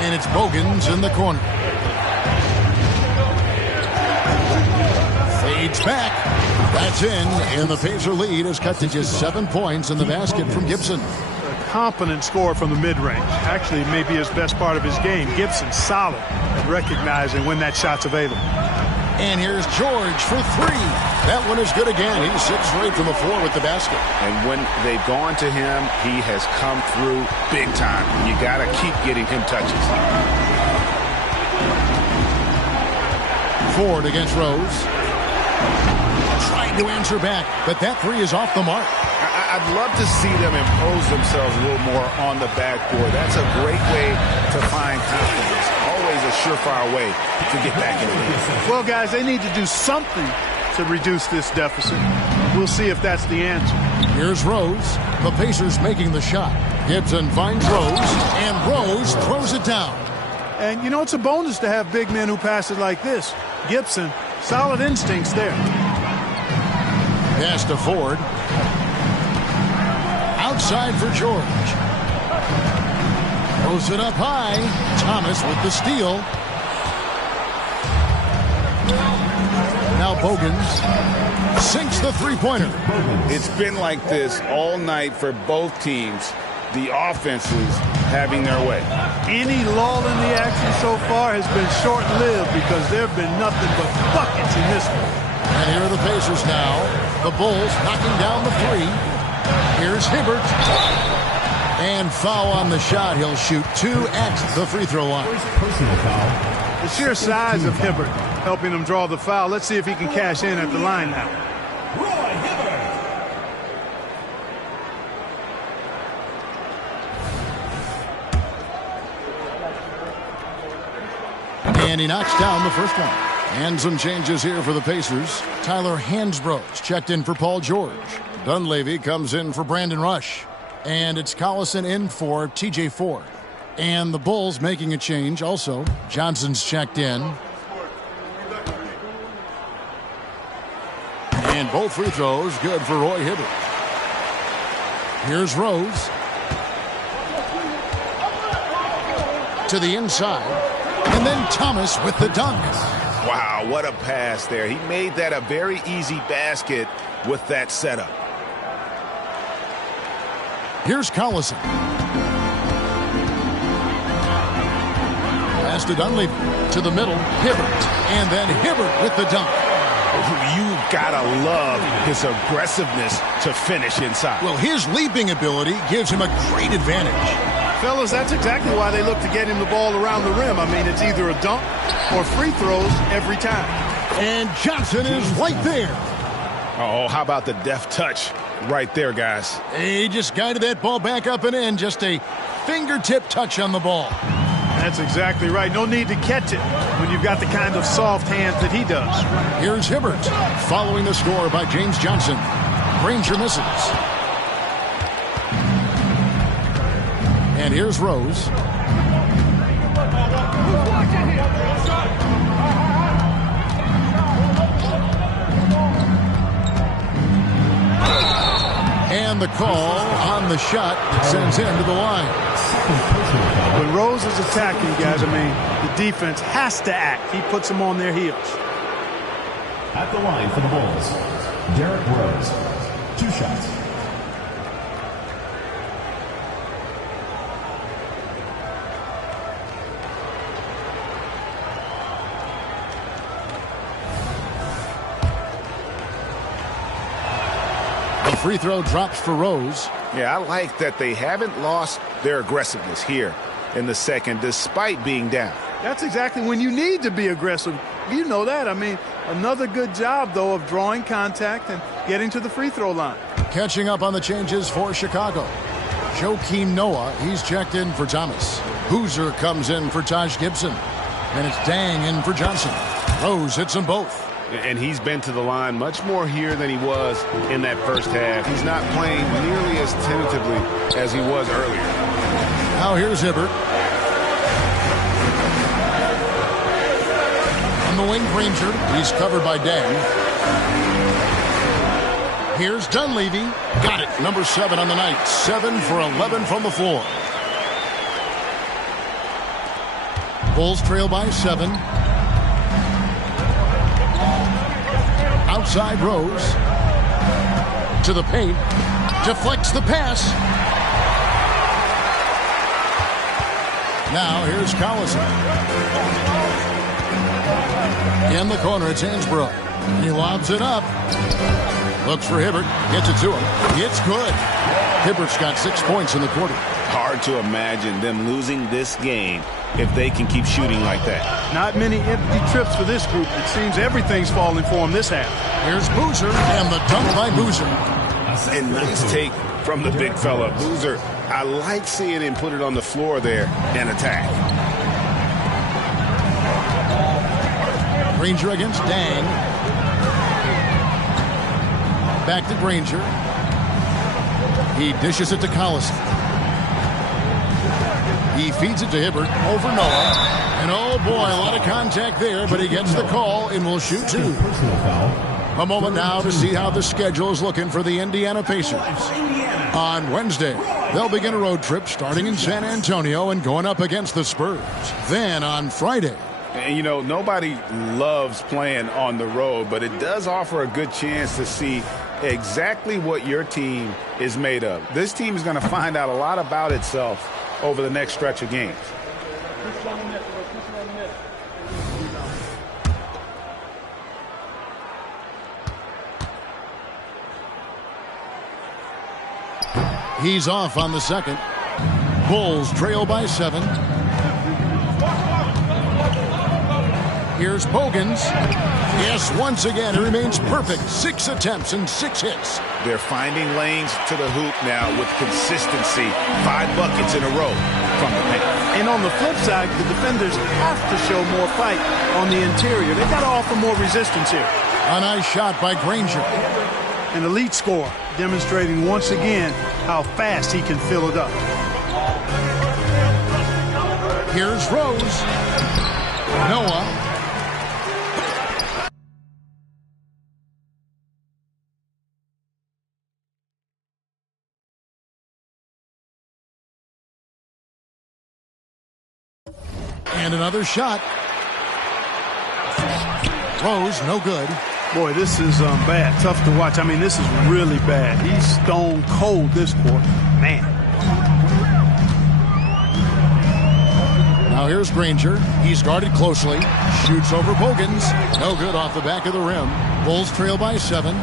And it's Bogans in the corner. Fades back. That's in. And the Pacer lead is cut to just 7 points in the basket from Gibson. Competent score from the mid-range. Actually, maybe his best part of his game. Gibson solid at recognizing when that shot's available. And here's George for 3. That one is good again. He's 6 straight from the floor with the basket. And when they've gone to him, he has come through big time. You got to keep getting him touches. Ford against Rose. Trying to answer back, but that 3 is off the mark. I'd love to see them impose themselves a little more on the backboard. That's a great way to find confidence. Always a surefire way to get back in the game. Well, guys, they need to do something to reduce this deficit. We'll see if that's the answer. Here's Rose. The Pacers making the shot. Gibson finds Rose, and Rose throws it down. And, you know, it's a bonus to have big men who pass it like this. Gibson, solid instincts there. Pass to Ford. Outside for George. Throws it up high. Thomas with the steal. Now Bogans sinks the three-pointer. It's been like this all night for both teams. The offenses having their way. Any lull in the action so far has been short-lived because there have been nothing but buckets in this one. And here are the Pacers now. The Bulls knocking down the 3. Here's Hibbert. And foul on the shot. He'll shoot 2 at the free throw line. Personal foul. The sheer size of Hibbert helping him draw the foul. Let's see if he can cash in at the line now. Roy Hibbert. And he knocks down the first one. And some changes here for the Pacers. Tyler Hansbrough's checked in for Paul George. Dunleavy comes in for Brandon Rush. And it's Collison in for TJ Ford. And the Bulls making a change also. Johnson's checked in. And both free throws good for Roy Hibbert. Here's Rose. To the inside. And then Thomas with the dunk. Wow, what a pass there. He made that a very easy basket with that setup. Here's Collison. Pass to Dunleavy. To the middle. Hibbert. And then Hibbert with the dunk. You gotta love his aggressiveness to finish inside. Well, his leaping ability gives him a great advantage. Fellas, that's exactly why they look to get him the ball around the rim. I mean, it's either a dunk or free throws every time. And Johnson is right there. Oh, how about the deft touch right there, guys? He just guided that ball back up and in. Just a fingertip touch on the ball. That's exactly right. No need to catch it when you've got the kind of soft hands that he does. Here's Hibbert following the score by James Johnson. Granger misses. And here's Rose. And the call on the shot that sends him to the line. When Rose is attacking, guys, I mean, the defense has to act. He puts them on their heels. At the line for the Bulls, Derrick Rose. 2 shots. The free throw drops for Rose. Yeah, I like that they haven't lost their aggressiveness here in the second despite being down. That's exactly when you need to be aggressive. You know that. I mean, another good job, though, of drawing contact and getting to the free throw line. Catching up on the changes for Chicago. Joakim Noah, he's checked in for Thomas. Boozer comes in for Taj Gibson. And it's Dang in for Johnson. Rose hits them both. And he's been to the line much more here than he was in that first half. He's not playing nearly as tentatively as he was earlier. Now here's Hibbert. On the wing, Granger. He's covered by Dang. Here's Dunleavy. Got it. Number 7 on the night. 7 for 11 from the floor. Bulls trail by 7. Outside Rose. To the paint. Deflects the pass. Now here's Collison. In the corner, it's Hansbrough. He lobs it up. Looks for Hibbert. Gets it to him. It's good. Hibbert's got 6 points in the quarter. Hard to imagine them losing this game if they can keep shooting like that. Not many empty trips for this group. It seems everything's falling for them this half. Here's Boozer, and the dunk by Boozer. And nice take from the big fella. Boozer, I like seeing him put it on the floor there and attack. Granger against Dang. Back to Granger. He dishes it to Collison. He feeds it to Hibbert over Noah. And oh boy, a lot of contact there, but he gets the call and will shoot 2. A moment now to see how the schedule is looking for the Indiana Pacers. On Wednesday, they'll begin a road trip starting in San Antonio and going up against the Spurs. Then on Friday. And, you know, nobody loves playing on the road, but it does offer a good chance to see exactly what your team is made of. This team is going to find out a lot about itself over the next stretch of games. He's off on the second. Bulls trail by 7. Here's Bogans. Yes, once again, he remains perfect. 6 attempts and 6 hits. They're finding lanes to the hoop now with consistency. 5 buckets in a row from the paint. And on the flip side, the defenders have to show more fight on the interior. They've got to offer more resistance here. A nice shot by Granger. An elite scorer, demonstrating once again how fast he can fill it up. Here's Rose. Noah. And another shot. Rose, no good. Boy, this is bad. Tough to watch. I mean, this is really bad. He's stone cold this quarter. Man. Now here's Granger. He's guarded closely. Shoots over Bogans. No good off the back of the rim. Bulls trail by 7.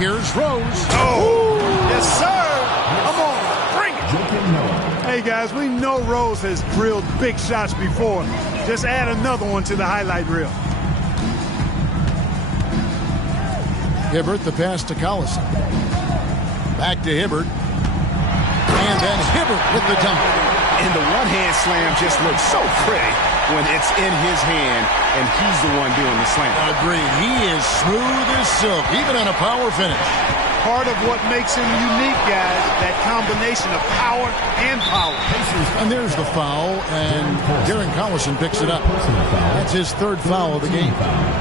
Here's Rose. Oh! Yes, sir! Come on, bring it! Hey, guys, we know Rose has drilled big shots before. Just add another one to the highlight reel. Hibbert, the pass to Collison. Back to Hibbert. And then Hibbert with the dunk. And the one-hand slam just looks so pretty when it's in his hand and he's the one doing the slam. Agreed. He is smooth as silk, even on a power finish. Part of what makes him unique, guys, that combination of power and power. And there's the foul, and Darren Collison picks it up. That's his 3rd foul of the game.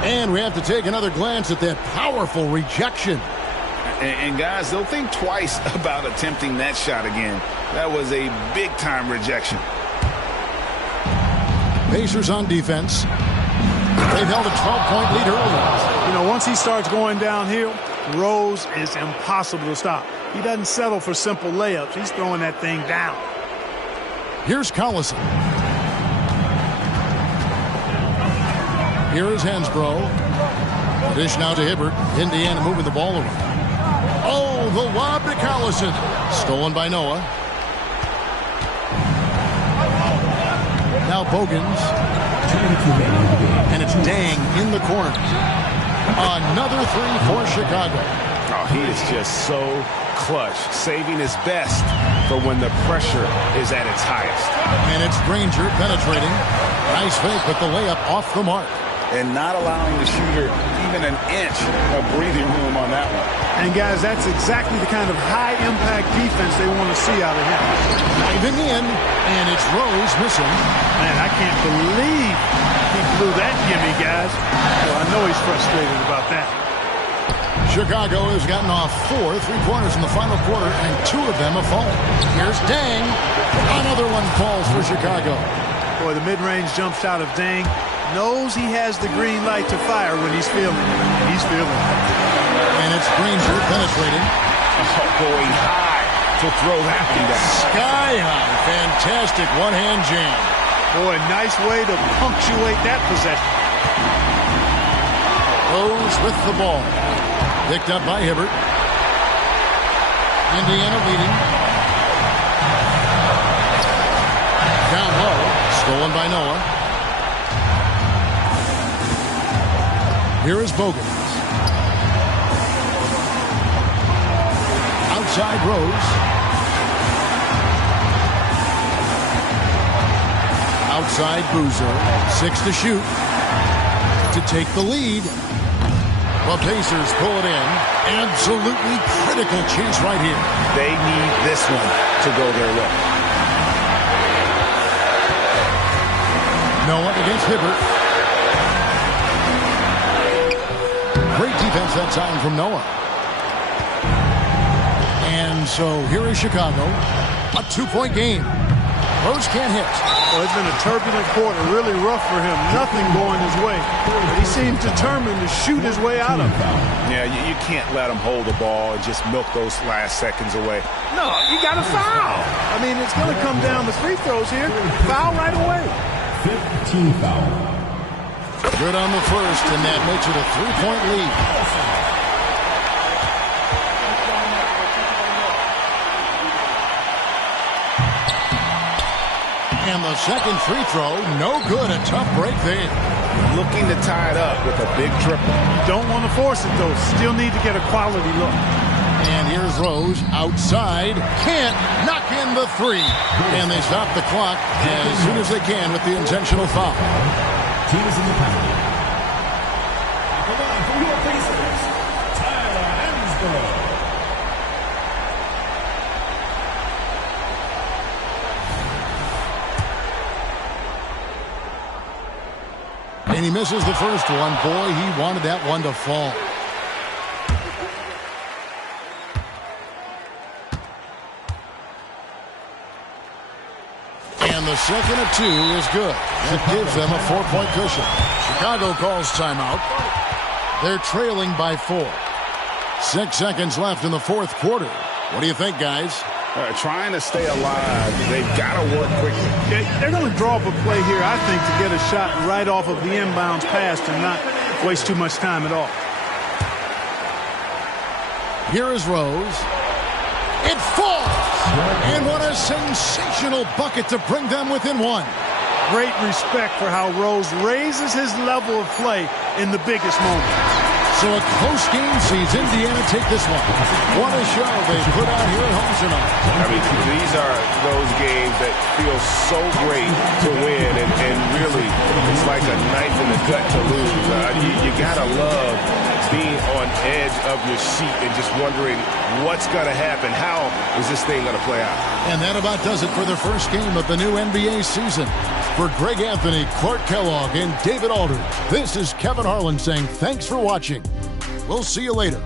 And we have to take another glance at that powerful rejection. And guys, they'll think twice about attempting that shot again. That was a big-time rejection. Pacers on defense. They've held a 12-point lead early. You know, once he starts going downhill, Rose is impossible to stop. He doesn't settle for simple layups. He's throwing that thing down. Here's Collison. Here is Hansbrough. Dish now to Hibbert. Indiana moving the ball around. Oh, the lob to Collison. Stolen by Noah. Now Bogans. And it's Dang in the corner. Another three for Chicago. Oh, he is just so clutch, saving his best for when the pressure is at its highest. And it's Granger penetrating. Nice fake, but the layup off the mark. And not allowing the shooter even an inch of breathing room on that one. And, guys, that's exactly the kind of high-impact defense they want to see out of him. Diving in, and it's Rose missing. Man, I can't believe he blew that gimme, guys. Well, I know he's frustrated about that. Chicago has gotten off 4 3-pointers in the final quarter, and 2 of them have fallen. Here's Dang. Another one falls for Chicago. Boy, the mid-range jump shot of Dang knows he has the green light to fire when he's feeling it. And he's feeling it. And it's Granger penetrating. Oh, going high to throw that one down. Sky high. Fantastic one-hand jam. Boy, nice way to punctuate that possession. Rose with the ball. Picked up by Hibbert. Indiana leading. Down low. Stolen by Noah. Here is Bogans. Outside Rose. Outside Boozer. 6 to shoot. To take the lead. The Pacers pull it in. Absolutely critical chance right here. They need this one to go their way. Noah against Hibbert. Great defense that time from Noah. And so here is Chicago. A 2-point game. Rose can't hit. Well, it's been a turbulent quarter, really rough for him. Nothing going his way. But he seems determined to shoot his way out of it. Yeah, you can't let him hold the ball and just milk those last seconds away. No, you got to foul. I mean, it's going to come down to free throws here. Foul right away. 15 foul. Good on the first, and that makes it a 3-point lead. And the second free throw, no good. A tough break there. Looking to tie it up with a big triple. Don't want to force it, though. Still need to get a quality look. And here's Rose outside. Can't knock in the 3. And they stop the clock as soon as they can with the intentional foul. Teams in the penalty. The line for your Pacers, Tyler Hansbrough. And he misses the first one. Boy, he wanted that one to fall. And the second of 2 is good. That gives them a 4-point cushion. Chicago calls timeout. They're trailing by 4. 6 seconds left in the fourth quarter. What do you think, guys? Trying to stay alive, they've got to work quickly. They're going to draw up a play here, I think, to get a shot right off of the inbounds pass and not waste too much time at all. Here is Rose. It falls! And what a sensational bucket to bring them within 1. Great respect for how Rose raises his level of play in the biggest moments. So a close game sees Indiana take this one. What a show they put out here at home tonight. I mean, these are those games that feel so great to win, and really, it's like a knife in the gut to lose. You gotta love being on edge of your seat and just wondering what's gonna happen. How is this thing gonna play out? And that about does it for the first game of the new NBA season. For Greg Anthony, Clark Kellogg, and David Aldridge, this is Kevin Harlan saying thanks for watching. We'll see you later.